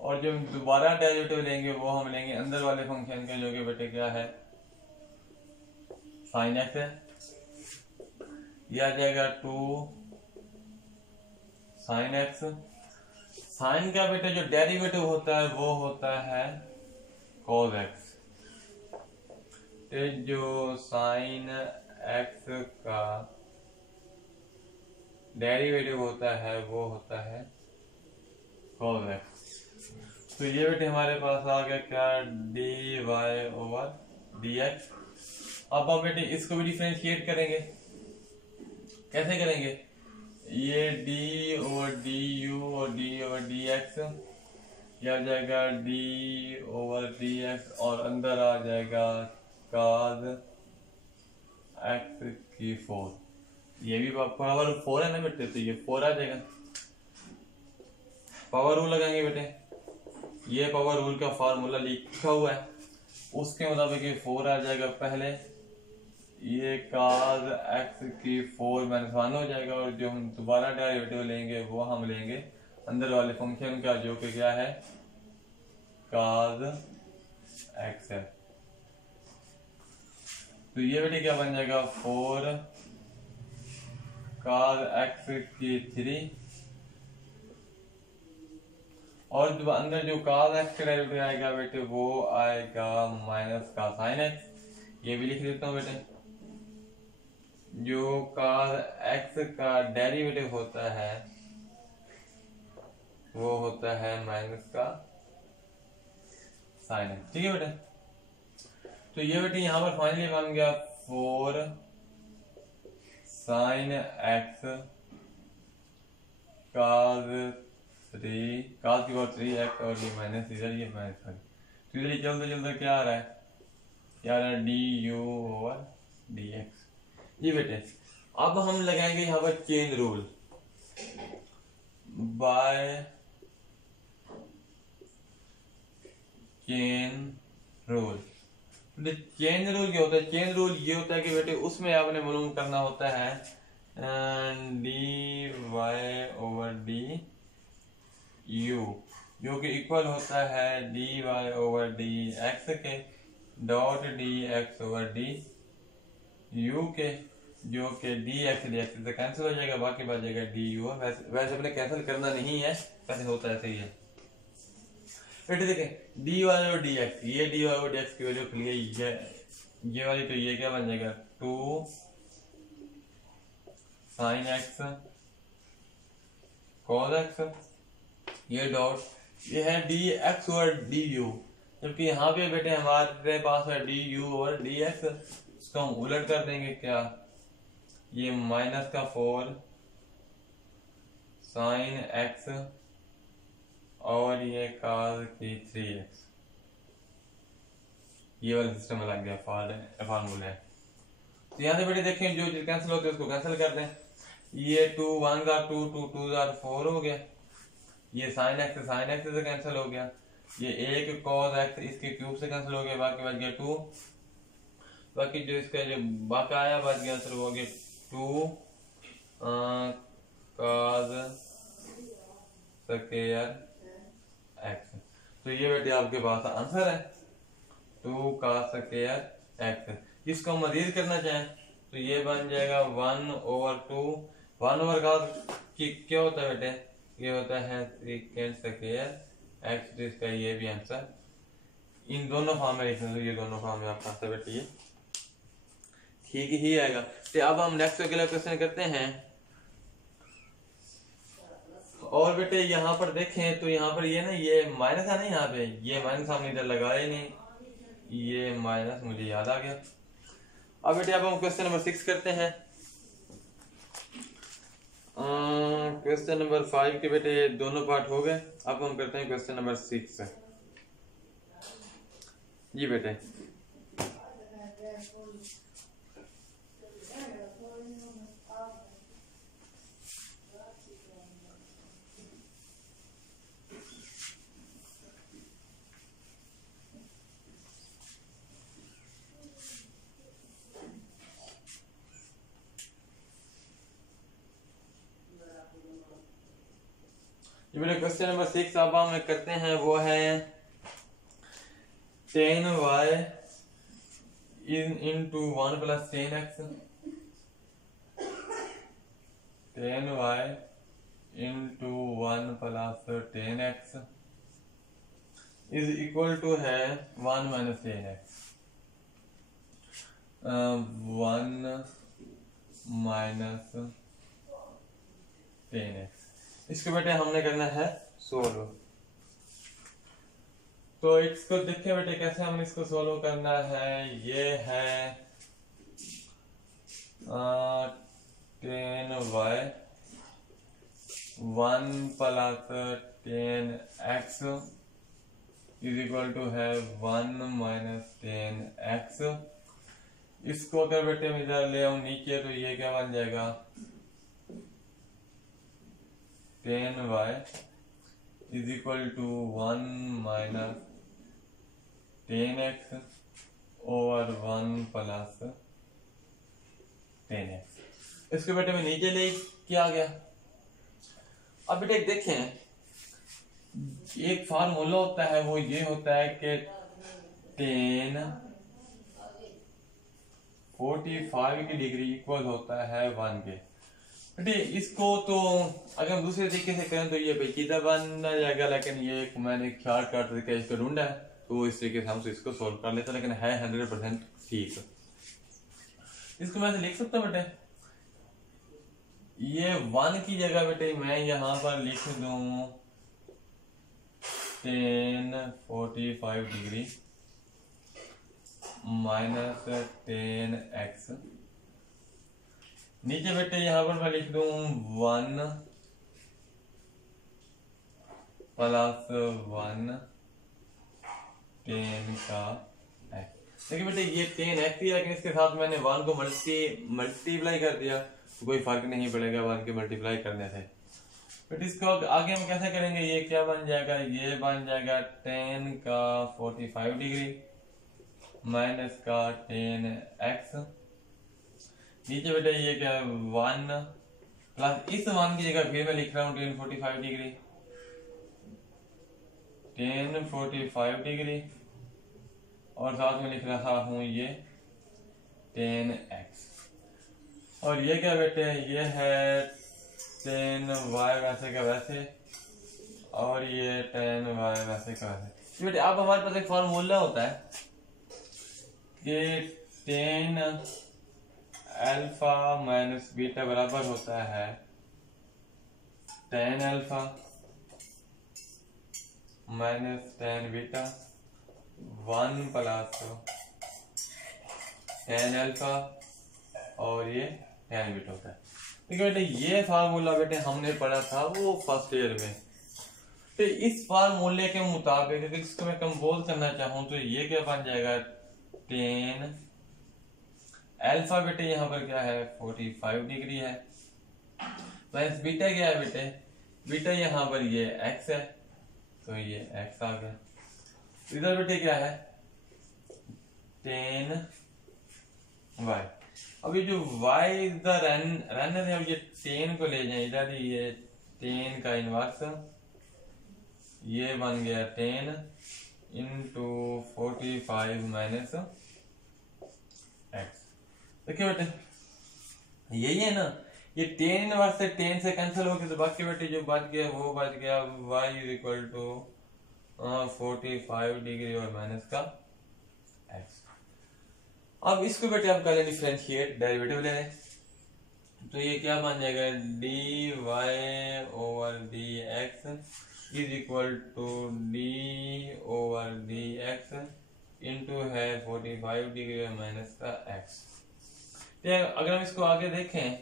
और जो दोबारा डेरिवेटिव लेंगे वो हम लेंगे अंदर वाले फंक्शन के, जो कि बेटे क्या है साइन x है, ये आ जाएगा 2 साइन x। साइन का बेटा जो डेरिवेटिव होता है वो होता है cos x। तो जो साइन x का डेरिवेटिव होता है वो होता है cos x। तो ये बेटे हमारे पास आ गया क्या, dy ओवर dx। अब हम बेटे इसको भी डिफरेंशिएट करेंगे। कैसे करेंगे, ये d ओवर du और d ओवर dx, ये आ जाएगा d ओवर dx, और अंदर आ जाएगा cos x की 4। ये भी पावर 4 है ना बेटे, तो ये 4 आ जाएगा। पावर रूल लगाएंगे बेटे, ये पावर रूल का फॉर्मूला लिखा हुआ है, उसके मुताबिक ये 4 आ जाएगा पहले, ये cos x की 4 माइनस 1 हो जाएगा, और जो हम दोबारा डेरिवेटिव लेंगे वो हम लेंगे अंदर वाले फंक्शन का, जो कि क्या है cos x है। तो ये बेटे क्या बन जाएगा 4 cos x की 3, और जो अंदर जो cos x का डेरिवेटिव आएगा बेटे वो आएगा माइनस का sin x। ये भी लिख देता हूँ बेटे, जो cos x का डेरिवेटिव होता है वो होता है माइनस का sin x। ठीक है बेटे, तो ये बेटे यहाँ पर फाइनली बन गया 4 sin x cos की पावर 3x, और ये माइनस इधर, ये माइनस 5। तो इधर चलते चलते क्या आ रहा है, क्या आ रहा है du ओवर dx। ये बेटे अब हम लगाएंगे यहाँ पर chain rule, by chain rule. Chain rule क्या होता है? चेन रूल ये होता है कि बेटे उसमें आपने मालूम करना होता है d y over d u, जो कि इक्वल होता है d y over d x के dot d x over d u के, जो कि डी एक्स से कैंसिल हो जाएगा, बाकी बच जाएगा डी यू। वैसे अपने कैंसिल करना नहीं है, वैसे होता है ऐसे ही है बेटे। देखें डी वाई और डी एक्स, ये डी वाई और डी एक्स की वैल्यू खुल गई, ये वाली, तो ये क्या बन जाएगा 2 sin x cos x, ये डॉट, ये है डी एक्स और डी यू, जबकि यहाँ पे बेटे हमारे पास है डी यू और डी एक्स। इसको हम उलट कर देंगे, क्या ये माइनस का 4 sin x और ये cos की 3x, ये वाला सिस्टम लग गया फार्मूला है। तो यहाँ से बेटे देखें जो चीज कैंसिल होती है उसको कैंसिल कर दें। ये 2 1 का 2 2 2 4 हो गया, ये sin x से कैंसिल हो गया, ये 1 cos x इसके क्यूब से कैंसिल हो गया, बाकी बच गया 2, बाकी जो इसका जो बाकी आया बच गया आंसर हो गया 2 cos स्क्वायर x। तो ये बेटे आपके पास आंसर है 2 cos स्क्वायर x। इसको मजीद करना चाहें तो ये बन जाएगा 1/2। 1/cos क्या होता है बेटे? ये होता है सेकंड स्क्वायर x, तो इसका ये भी आंसर इन दोनों फॉर्म में लिखने, तो ये दोनों फॉर्म में आपका आंसर बेटे ये ठीक ही आएगा। तो अब हम नेक्स्ट अगला क्वेश्चन करते हैं। और बेटे यहाँ पर देखें तो यहाँ पर ये ना ये माइनस है ना, यहाँ पे ये माइनस हमने इधर लगाया नहीं, ये माइनस मुझे याद आ गया। अब बेटे अब हम क्वेश्चन नंबर 6 करते हैं। क्वेश्चन नंबर 5 के बेटे दोनों पार्ट हो गए, अब हम करते हैं क्वेश्चन नंबर 6 जी बेटे। ये बेटे क्वेश्चन नंबर 6 अब हम करते हैं, वो है tan y into 1 plus tan x, tan y into 1 plus tan x is equal to है 1 minus tan x, 1 minus tan x। इसको बेटे हमने करना है सोल्व। तो इसको देखें बेटे कैसे हम इसको सोल्व करना है। ये है tan y 1 plus tan x is equal to है 1 minus tan x। इसको अगर बेटे मैं इधर ले आऊं नीचे, तो ये क्या बन जाएगा tan y is equal to 1 minus tan x over 1 plus tan x। इसको बेटे में नीचे ले क्या आ गया। अब बेटे देखें एक फार्मूला होता है, वो ये होता है कि tan 45 की डिग्री इक्वल होता है 1 के। बेटे इसको तो अगर हम दूसरे तरीके से करें तो ये पेचीदा बन जाएगा, लेकिन ये एक मैंने ख्याल कर तरीका इसको ढूंढा है, तो इस तरीके से हम इसको सोल्व कर लेते हैं, लेकिन है 100% ठीक। इसको मैं लिख सकता हूँ बेटे, ये 1 की जगह बेटे मैं यहाँ पर लिख दूं tan 45 degree minus tan x। नीचे बेटे यहाँ पर मैं लिख दूं 1 प्लस 1 tan का x। देखिए बेटे ये tan x ही, लेकिन इसके साथ मैंने 1 को मल्टीप्लाई कर दिया, तो कोई फर्क नहीं पड़ेगा 1 के मल्टीप्लाई करने से। बट इसको आगे हम कैसे करेंगे, ये क्या बन जाएगा, ये बन जाएगा tan का 45 डिग्री माइनस का tan x, नीचे बेटा ये क्या 1 प्लस इस 1 की जगह फिर मैं लिख रहा हूँ tan 45 डिग्री, tan 45 डिग्री और साथ में लिख रहा हूँ ये tan x, और ये क्या बेटे, ये है tan y वैसे का वैसे और ये tan y वैसे का वैसे। बेटे अब हमारे पास एक फॉर्मूला होता है कि tan अल्फा माइनस बीटा बराबर होता है tan alpha minus tan beta 1 plus tan alpha और ये tan बीटा होता है। ठीक है बेटे, ये फार्मूला बेटे हमने पढ़ा था वो फर्स्ट ईयर में। तो इस फार्मूले के मुताबिक अगर इसको मैं कंपोज करना चाहूं तो ये क्या बन जाएगा, tan अल्फा बेटे यहाँ पर क्या है 45 डिग्री है, माइनस बीटा क्या है बेटे, बीटा यहाँ पर ये x है तो ये x आ गया, इधर बेटे क्या है tan y। अब ये जो y इधर रहने दें, अब ये tan को ले जाए इधर, ये tan का इनवर्स ये बन गया tan इंटू 45 माइनस x। देखिए बेटे यही है ना, ये tan इनवर्स से tan से कैंसिल हो गया तो बाकी बेटे जो बच गया वो बच गया y is equal to 45 degree और माइनस का x। अब इसको बेटे आप कर लें डिफरेंशिएट, डेरिवेटिव ले लें तो ये क्या बन जाएगा dy over dx is equal to d over dx into है 45 डिग्री और माइनस का x। अगर हम इसको आगे देखें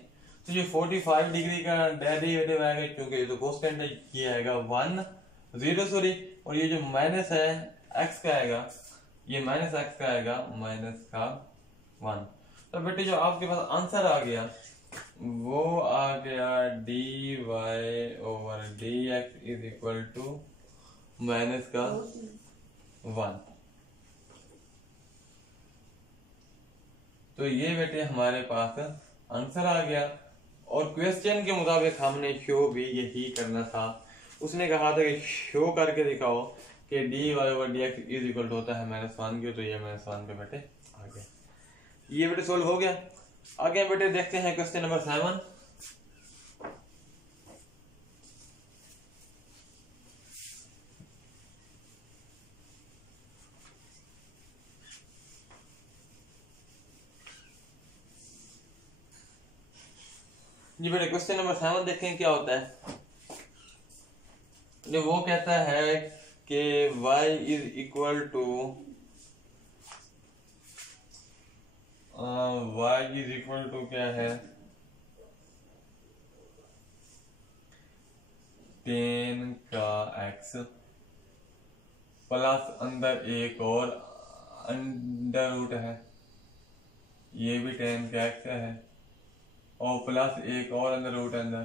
तो ये 45 डिग्री का डेरिवेटिव आएगा क्योंकि ये तो कांस्टेंट है, ये आएगा 1 0 और ये जो माइनस है x का आएगा, ये माइनस x का आएगा माइनस का 1। तो बेटे जो आपके पास आंसर आ गया वो आ गया dy over dx is equal to minus का 1। तो ये बेटे हमारे पास आंसर आ गया, और क्वेश्चन के मुताबिक हमने शो भी यही करना था। उसने कहा था कि शो करके दिखाओ कि dy over dx is equal to होता है -1 के, तो ये -1 पे बेटे आ गया। ये बेटे सोल्व हो गया। आगे बेटे देखते हैं क्वेश्चन नंबर 7। जी बेटे क्वेश्चन नंबर 7 देखें क्या होता है। जो वो कहता है कि y इज इक्वल टू क्या है tan का x प्लस अंदर एक और अंडर रूट है, ये भी tan का x है और प्लस एक और अंदर रूट अंदर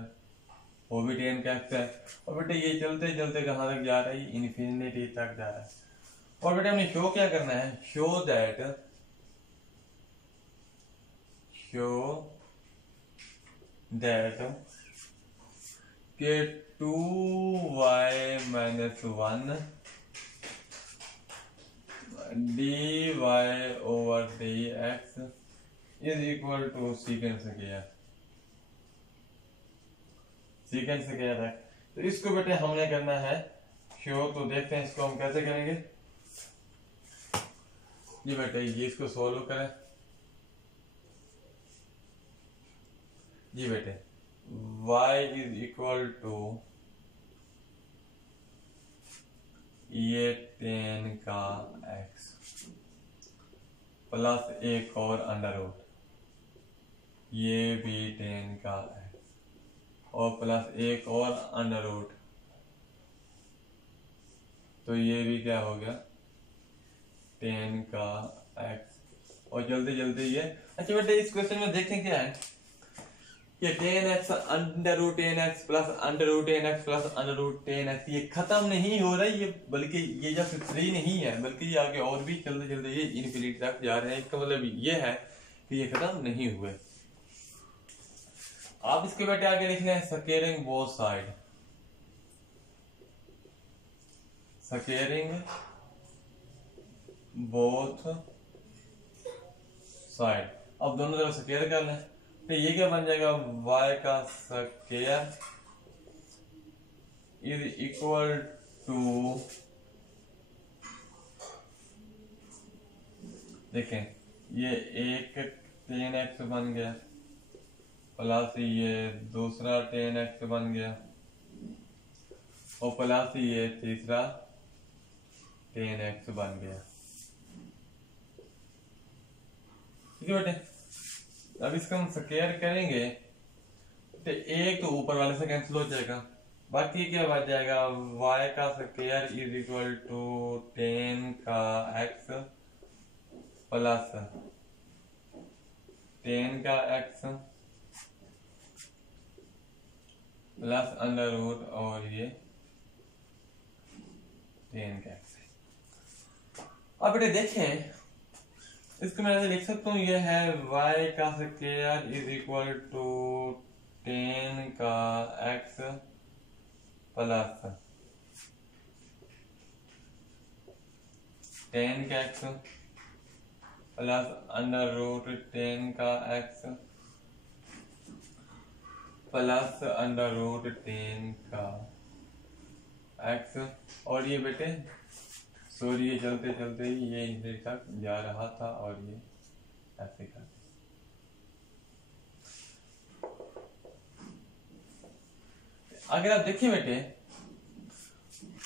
वो भी tan का x है। और बेटे ये चलते चलते कहाँ तक जा रहा है, इन्फिनिटी तक जा रहा है। और बेटे हमने शो क्या करना है, शो दैट के 2y minus 1 dy over dx is equal to secants square है। तो इसको बेटे हमने करना है शो, तो देखते हैं इसको हम कैसे करेंगे। जी बेटे ये इसको सॉल्व करें। जी बेटे y इज इक्वल टू ये tan का x प्लस एक और अंडर रूट, ये भी tan का x और प्लस एक और अंडर रूट, तो ये भी क्या हो गया tan का x। और जल्दी जल्दी ये अच्छा बेटे इस क्वेश्चन में देखें क्या है कि ten x under root ten x plus under root ten x plus under root ten x, ये खत्म नहीं हो रहा है ये, बल्कि ये जब 3 नहीं है बल्कि ये आगे और भी चलते चलते ये इन्फिनिटी तक जा रहे हैं। इसका मतलब ये है कि ये खत्म नहीं हुए। आप इसके बेटे आगे लिख लें squaring both side, squaring both side. अब दोनों तरफ स्क्वेयर कर लें तो ये क्या बन जाएगा, y का स्क्वायर इज इक्वल टू, देखें ये एक 10x बन गया प्लस ये दूसरा 10x बन गया और प्लस ये तीसरा 10x बन गया। ठीक है बेटे, अब इसका हम स्क्वायर करेंगे तो एक तो ऊपर वाले से कैंसिल हो जाएगा, बाकी क्या बच जाएगा, y का स्क्वायर इज इक्वल टू 10 का x प्लस 10 का x प्लस अंडर रूट और ये 10 का x। अब बेटे देखें इसको मैं ऐसे लिख सकता हूँ, ये है y का स्क्वायर इज इक्वल टू 10 का x प्लस 10 का x प्लस अंडर रूट 10 का x प्लस अंडर रूट 10 का x। और ये बेटे सॉरी ये चलते चलते ही ये इधर तक जा रहा था और ये ऐसे कर, अगर आप देखिए बेटे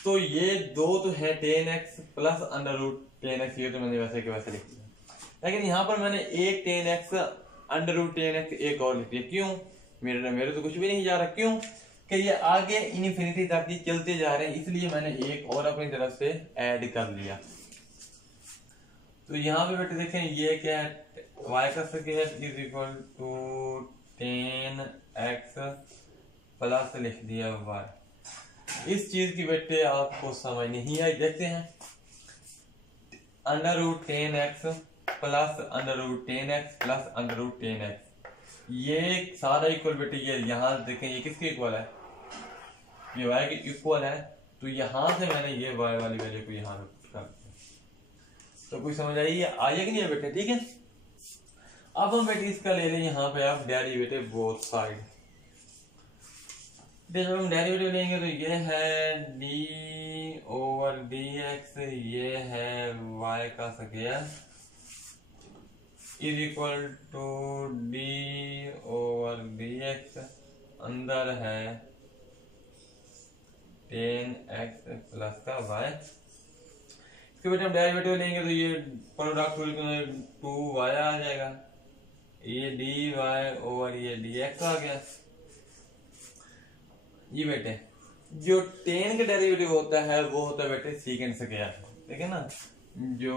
तो ये दो तो है 10x plus under root 10x, ये तो मैंने वैसे के वैसे लिख दिया, लेकिन यहाँ पर मैंने एक 10x अंडर रूट 10x एक और लिख दिया। क्यों, मेरे तो कुछ भी नहीं जा रहा, क्यों कि ये आगे इनफिनिटी तक ही चलते जा रहे हैं, इसलिए मैंने एक और अपनी तरफ से ऐड कर लिया। तो यहाँ पे बेटे देखें ये क्या है, y का square is equal to 10x plus लिख दिया y। इस चीज की बेटे आपको समझ नहीं आई, देखते हैं under root 10x plus under root 10x plus under root 10x, ये सारा इक्वल बेटे ये यहाँ देखें ये किसके इक्वल है, ये y के इक्वल है। तो यहां से मैंने ये y वाली वैल्यू को यहाँ पे कर दिया। तो कोई समझ आई आइए कि नहीं है बेटे, ठीक है। अब हम बेटे इसका ले लें यहाँ पे आप डेरिवेटिव बोथ साइड। जब हम डेरिवेटिव लेंगे तो ये है d ओवर dx, ये है y का square is equal to d over dx, अंदर है 10x प्लस का y। इसके बेटे हम डेरिवेटिव लेंगे तो ये प्रोडक्ट 2y आ जाएगा, ये dy ओवर ये dx आ गया। ये बेटे जो 10 का डेरिवेटिव होता है वो होता है बेटे सीकेंड स्क्वायर, ठीक है ना। जो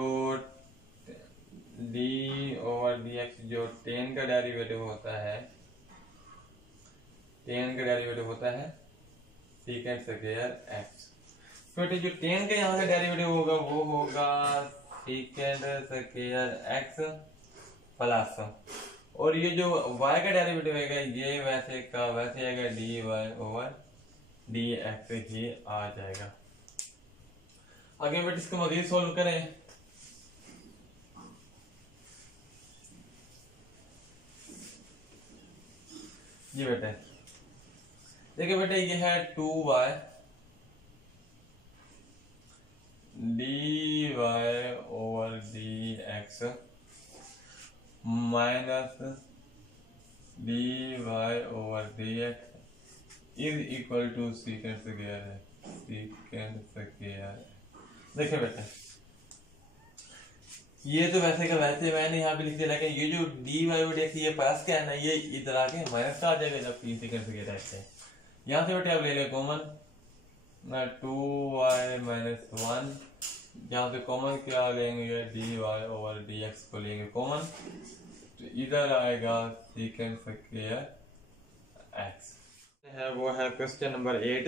d ओवर dx जो 10 का डेरिवेटिव होता है, 10 का डेरिवेटिव होता है सीकेंड स्क्वायर x। बेटे जो 10 का यहाँ से डेरिवेटिव होगा वो होगा सीकेंड स्क्वायर x प्लस, और ये जो y का डेरिवेटिव होगा ये वैसे का वैसे आएगा dy ओवर dx ही आ जाएगा। आगे बेटे इसको मजीद सोल्व करें। ये बेटे देखिए बेटे ये है 2y dy over dx minus dy over dx is equal to second square है, सीकेंड स्क्वायर। देखिए बेटा ये तो वैसे का वैसे मैंने यहाँ पे लिख दिया, लेकिन ये जो dy ओवर dx ये प्लस का है ना, ये इधर आके माइनस का आ जाएगा जब सीकेंड स्क्वायर है। यहाँ से बेटे आप ले लें कॉमन, 2y माइनस 1, यहाँ से कॉमन क्या लेंगे dy ओवर dx को लेंगे कॉमन, तो इधर आएगा सीकेंड स्क्वायर एक्स है वो है क्वेश्चन नंबर 8।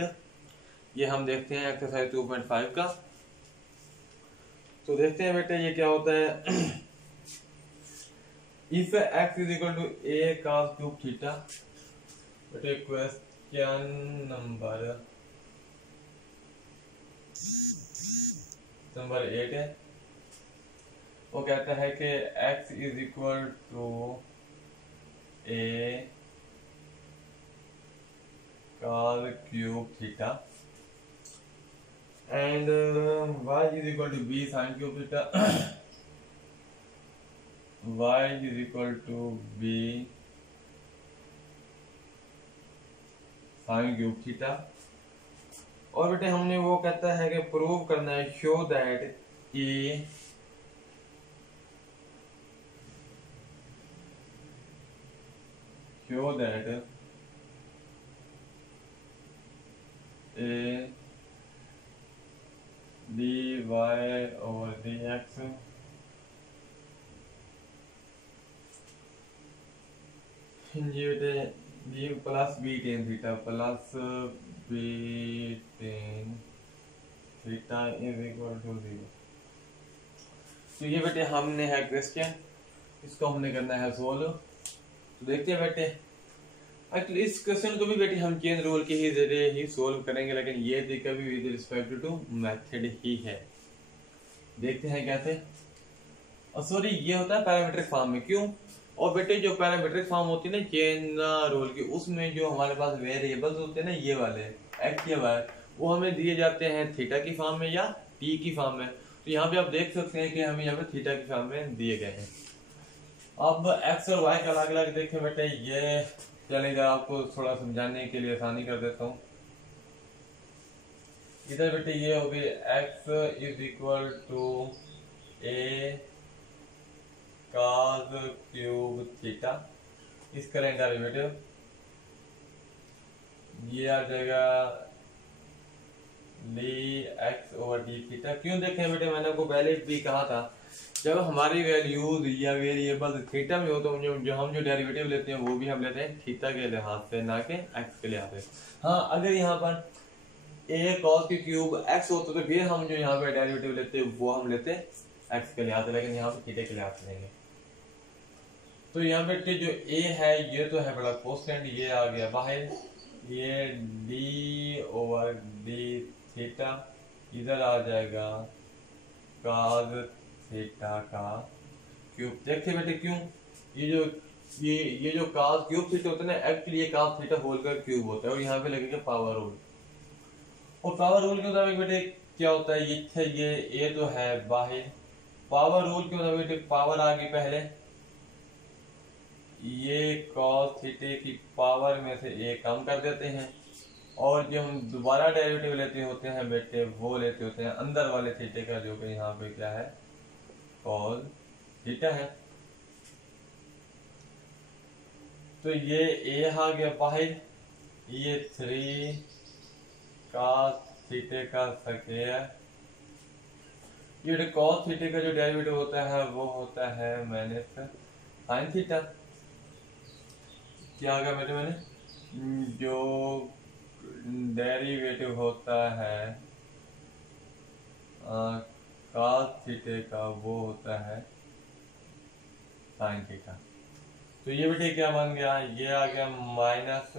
ये हम देखते हैं एक्सरसाइज 2.5 का। तो देखते हैं बेटे ये क्या होता है। If x is equal to a cos cube theta. बेटे क्वेश्चन नंबर 8 है। वो कहता है कि x is equal to a cos cube theta and y is equal to b sin cube theta. y is equal to b sin cube theta. और बेटे हमने वो कहता है कि प्रूव करना है, show that a show that a dy over dx ये d plus b tan theta plus b tan theta is equal to 0। तो ये बेटे हमने है क्वेश्चन, इसको हमने करना है सोल्व। तो देखते हैं बेटे, एक्चुअली इस क्वेश्चन को भी बेटे हम चेन रूल के ही जरिए ही सोल्व करेंगे, लेकिन ये तरीका भी विद रिस्पेक्ट टू मेथड ही है। देखते हैं कैसे। और सॉरी ये होता है पैरामीट्रिक फॉर्म में, क्यों? और बेटे जो पैरामीट्रिक फॉर्म होती है ना चेन रूल की, उसमें जो हमारे पास वेरिएबल्स होते हैं ना ये वाले एक्स या वाई, वो हमें दिए जाते हैं थीटा की फॉर्म में या टी की फॉर्म में। तो यहाँ पे आप देख सकते हैं कि हमें यहाँ पे थीटा की फॉर्म में दिए गए हैं। अब एक्स और वाई का अलग अलग देखें बेटे, ये चलेगा, आपको थोड़ा समझाने के लिए आसानी कर देता हूँ। इधर बेटे ये हो गई x is equal to a cos cube theta, इसका डेरिवेटिव ये आ जाएगा d x over d theta. क्यों देखें बेटे, मैंने आपको पहले भी कहा था जब हमारी वैल्यूज या वेरिएबल थीटा में हो तो जो हम जो डेरिवेटिव लेते हैं वो भी हम लेते हैं थीटा के लिहाज से, ना कि एक्स के लिहाज से। हाँ, अगर यहाँ पर a cos की क्यूब x होता तो फिर हम जो यहाँ पे डेरिवेटिव लेते हैं वो हम लेते हैं x के लिहाज से, लेकिन यहाँ पे थीटा के लिहाज से लेंगे। तो यहाँ पे जो a है ये तो है बड़ा कॉन्स्टेंट, ये आ गया बाहर, ये d ओवर डी थीटा इधर आ जाएगा cos थीटा का क्यूब। देखिए बेटे क्यों, ये जो cos क्यूब थीटा होता है ना, एक्चुअली ये cos थीटा होल का क्यूब होता है, और यहाँ पे लगेगा पावर रूल। और पावर रूल के मुताबिक बेटे क्या होता है, ये तो है बाहर, पावर रूल के मुताबिक बेटे पावर आ गई पहले, ये cos थीटे की पावर में से a कम कर देते हैं, और जो हम दोबारा डेरिवेटिव लेते होते हैं बेटे वो लेते होते हैं अंदर वाले थीटे का, जो कि यहाँ पे क्या है cos थीटा है। तो ये a आ गया बाहर, ये 3 cos थीटे का स्क्वायर, ये cos थीटे का जो डेरिवेटिव होता है वो होता है माइनस sin थीटा। क्या आ गया मैंने जो डेरिवेटिव होता है cos थीटे का वो होता है sin थीटा। तो ये बेटे क्या बन गया, ये आ गया minus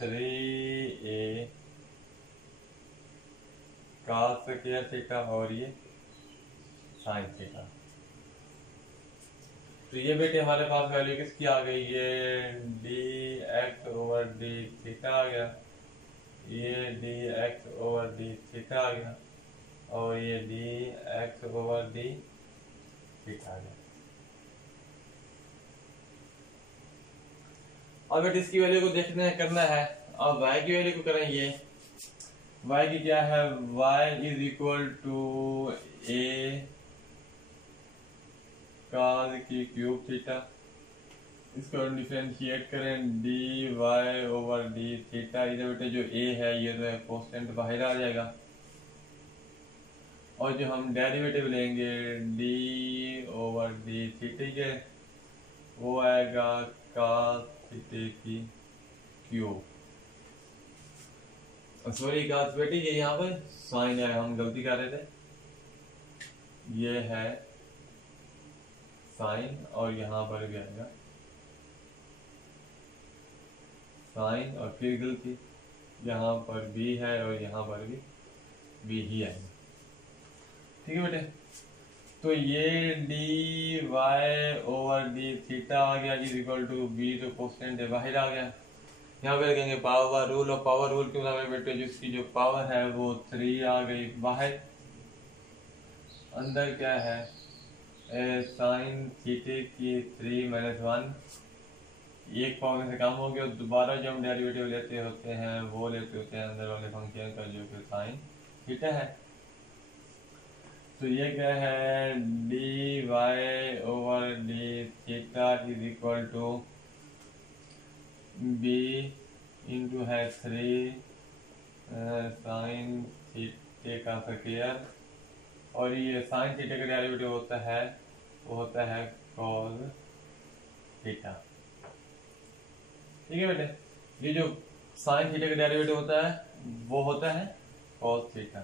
3a cos square theta और ये sin थीटा। तो ये बेटे हमारे पास वैल्यू किसकी आ गई, ये d x over d theta आ गया, ये d x over d theta आ गया, और ये d x over d theta आ गया। अब बेटे इसकी वैल्यू को देखना है, करना है। अब y की वैल्यू को करें, ये y की क्या है, y is equal to a cos की क्यूब थीटा, इसको डिफरेंशिएट करें d y over d theta. इधर बेटे जो a है ये तो है कांस्टेंट, बाहर आ जाएगा, और जो हम डेरिवेटिव लेंगे डी ओवर डी थीटा के वो आएगा cos थीटा की क्यूब, सॉरी काश बेटी ये यहाँ पर साइन है, हम गलती कर रहे थे, ये है साइन और यहाँ पर भी आएगा साइन और फिर गलती, यहाँ पर भी है और यहाँ पर भी ही आएगा। ठीक है बेटे, तो ये d y over d theta आ गया इज इक्वल टू बी, तो कॉन्स्टेंट है बाहर आ गया। यहाँ पे लिखेंगे पावर रूल, और पावर रूल के बराबर बेटे जिसकी जो पावर है वो 3 आ गई बाहर। अंदर क्या है, साइन थीटे की 3 - 1, एक पावर से कम हो गया। दोबारा जो हम डेरिवेटिव लेते होते हैं वो लेते होते हैं अंदर वाले फंक्शन का जो कि साइन थीटा है। तो ये क्या है, d y over d theta is equal to b into है 3 साइन थीटे का स्क्वायर, और ये साइन थीटा का डेरिवेटिव होता है वो होता है कॉस थीटा। ठीक है बेटे, ये जो साइन थीटा का डेरिवेटिव होता है वो होता है कॉस थीटा।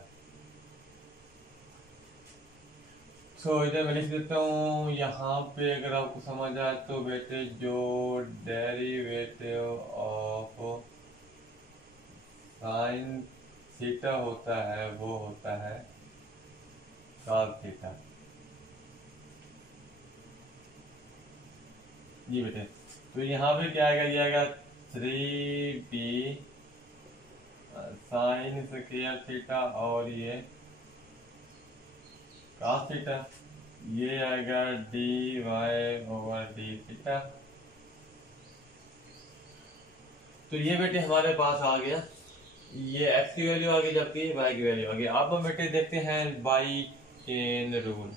तो इधर मैं लिख देता हूँ यहाँ पे, अगर आपको समझ आए तो बेटे जो डेरिवेटिव ऑफ साइन थीटा होता है वो होता है कॉस थीटा। जी बेटे, तो यहाँ पे क्या आएगा, ये आएगा 3b साइन स्क्वायर थीटा और ये कॉस थीटा, ये आएगा d y over d theta. तो ये बेटे हमारे पास आ गया, ये x की वैल्यू आ गई जबकि y की वैल्यू आ गई। अब हम बेटे देखते हैं बाई चेन रूल।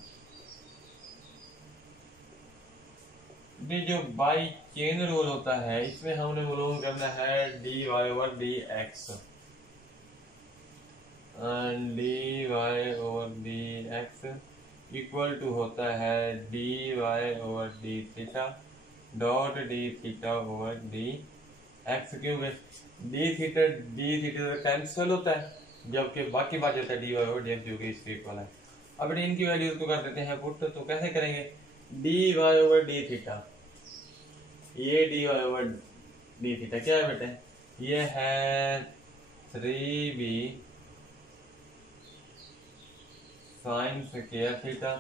ये जो बाई चेन रूल होता है इसमें हमने मालूम करना है d y over d x, d y over d x equal to होता है d y over d theta dot d theta over d x. क्योंकि डी थीटा कैंसिल होता है जबकि बाकी बात जाता है d y over d x जो कि इसके इक्वल है। अब इनकी वैल्यूज को कर देते हैं पुट, तो कैसे करेंगे, d y over d theta, ये d y over d theta क्या है बेटे, ये है 3b साइन स्क्वायर थीटा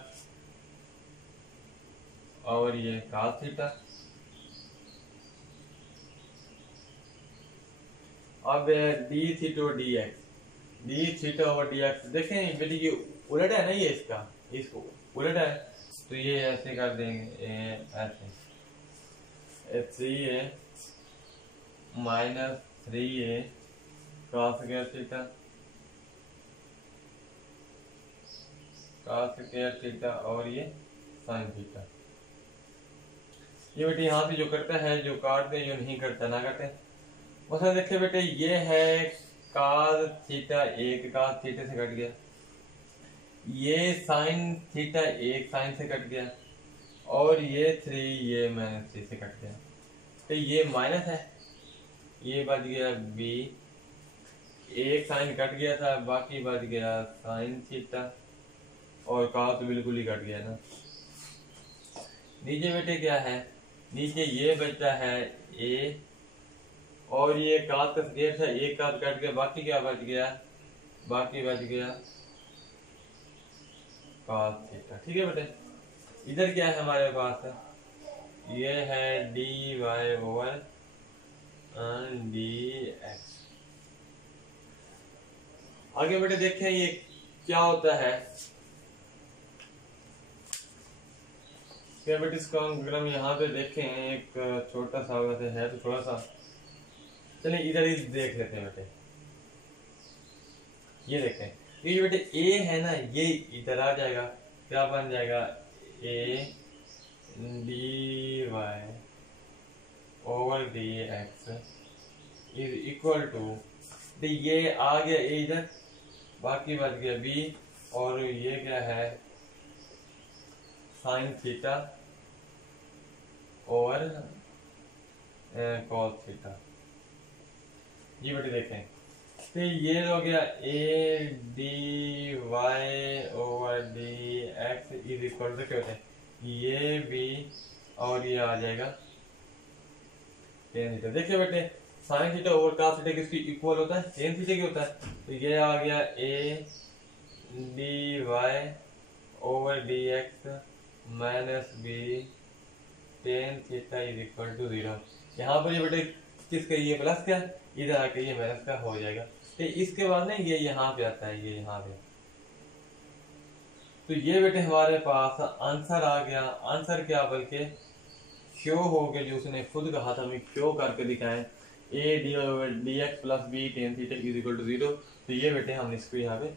और ये कॉस थीटा। अब डी थीटा और डी एक्स, डी थीटा और डी एक्स देखें बेटी ये उलट है ना, ये इसको उलट है, तो ये ऐसे कर देंगे, ऐसे 3a minus 3a cos square theta cos square theta और ये साइन थीटा। ये बेटे यहाँ से जो करता है जो काट दे, जो नहीं करता ना काटे। मतलब देखिए बेटे ये है कॉस थीटा, एक कॉस थीटा से कट गया, ये साइन थीटा एक साइन से कट गया, और ये 3 ये माइनस 3 से कट गया, तो ये माइनस है, ये बच गया b, एक साइन कट गया था बाकी बच गया साइन थीटा, और कॉस तो बिल्कुल ही कट गया ना। नीचे बेटे क्या है, नीचे ये बचा है a, और ये कॉस का स्क्वायर था, एक कॉस कट गया, बाकी क्या बच गया, बाकी बच गया कॉस थीटा। ठीक है बेटे, इधर क्या है हमारे पास, ये है d y over d x. आगे बेटे देखें ये क्या होता है, क्या बेटे इसको अगर हम यहाँ पे देखें एक छोटा सा वैसे है तो थोड़ा सा, चलिए इधर ही देख लेते हैं बेटे। ये देखें, ये बेटे ए है ना, ये इधर आ जाएगा, क्या बन जाएगा, a d y over d x is equal to, ये आ गया ए इधर, बाकी बच गया बी, और ये क्या है sine theta over cos theta. ये बेटे देखें, तो ये हो गया a d y over d x is equal to क्या होता है, ये भी और ये आ जाएगा टेन थीटा। देखिए बेटे sign theta over cos theta किसकी इक्वल होता है, टेन थीटा की होता है। तो ये आ गया a d y over d x minus b tan theta is equal to 0। यहाँ पर ये बेटे किसका, ये प्लस का, इधर आके ये माइनस का हो जाएगा। तो इसके बाद ना ये यहाँ पे आता है, ये यहाँ पे। तो ये बेटे हमारे पास आंसर आ गया। आंसर क्या, बल्कि शो हो गया, जो उसने खुद कहा था हमें शो करके दिखाएं, a d x plus b tan theta is equal to 0। तो ये बेटे हमने इसको यहाँ पे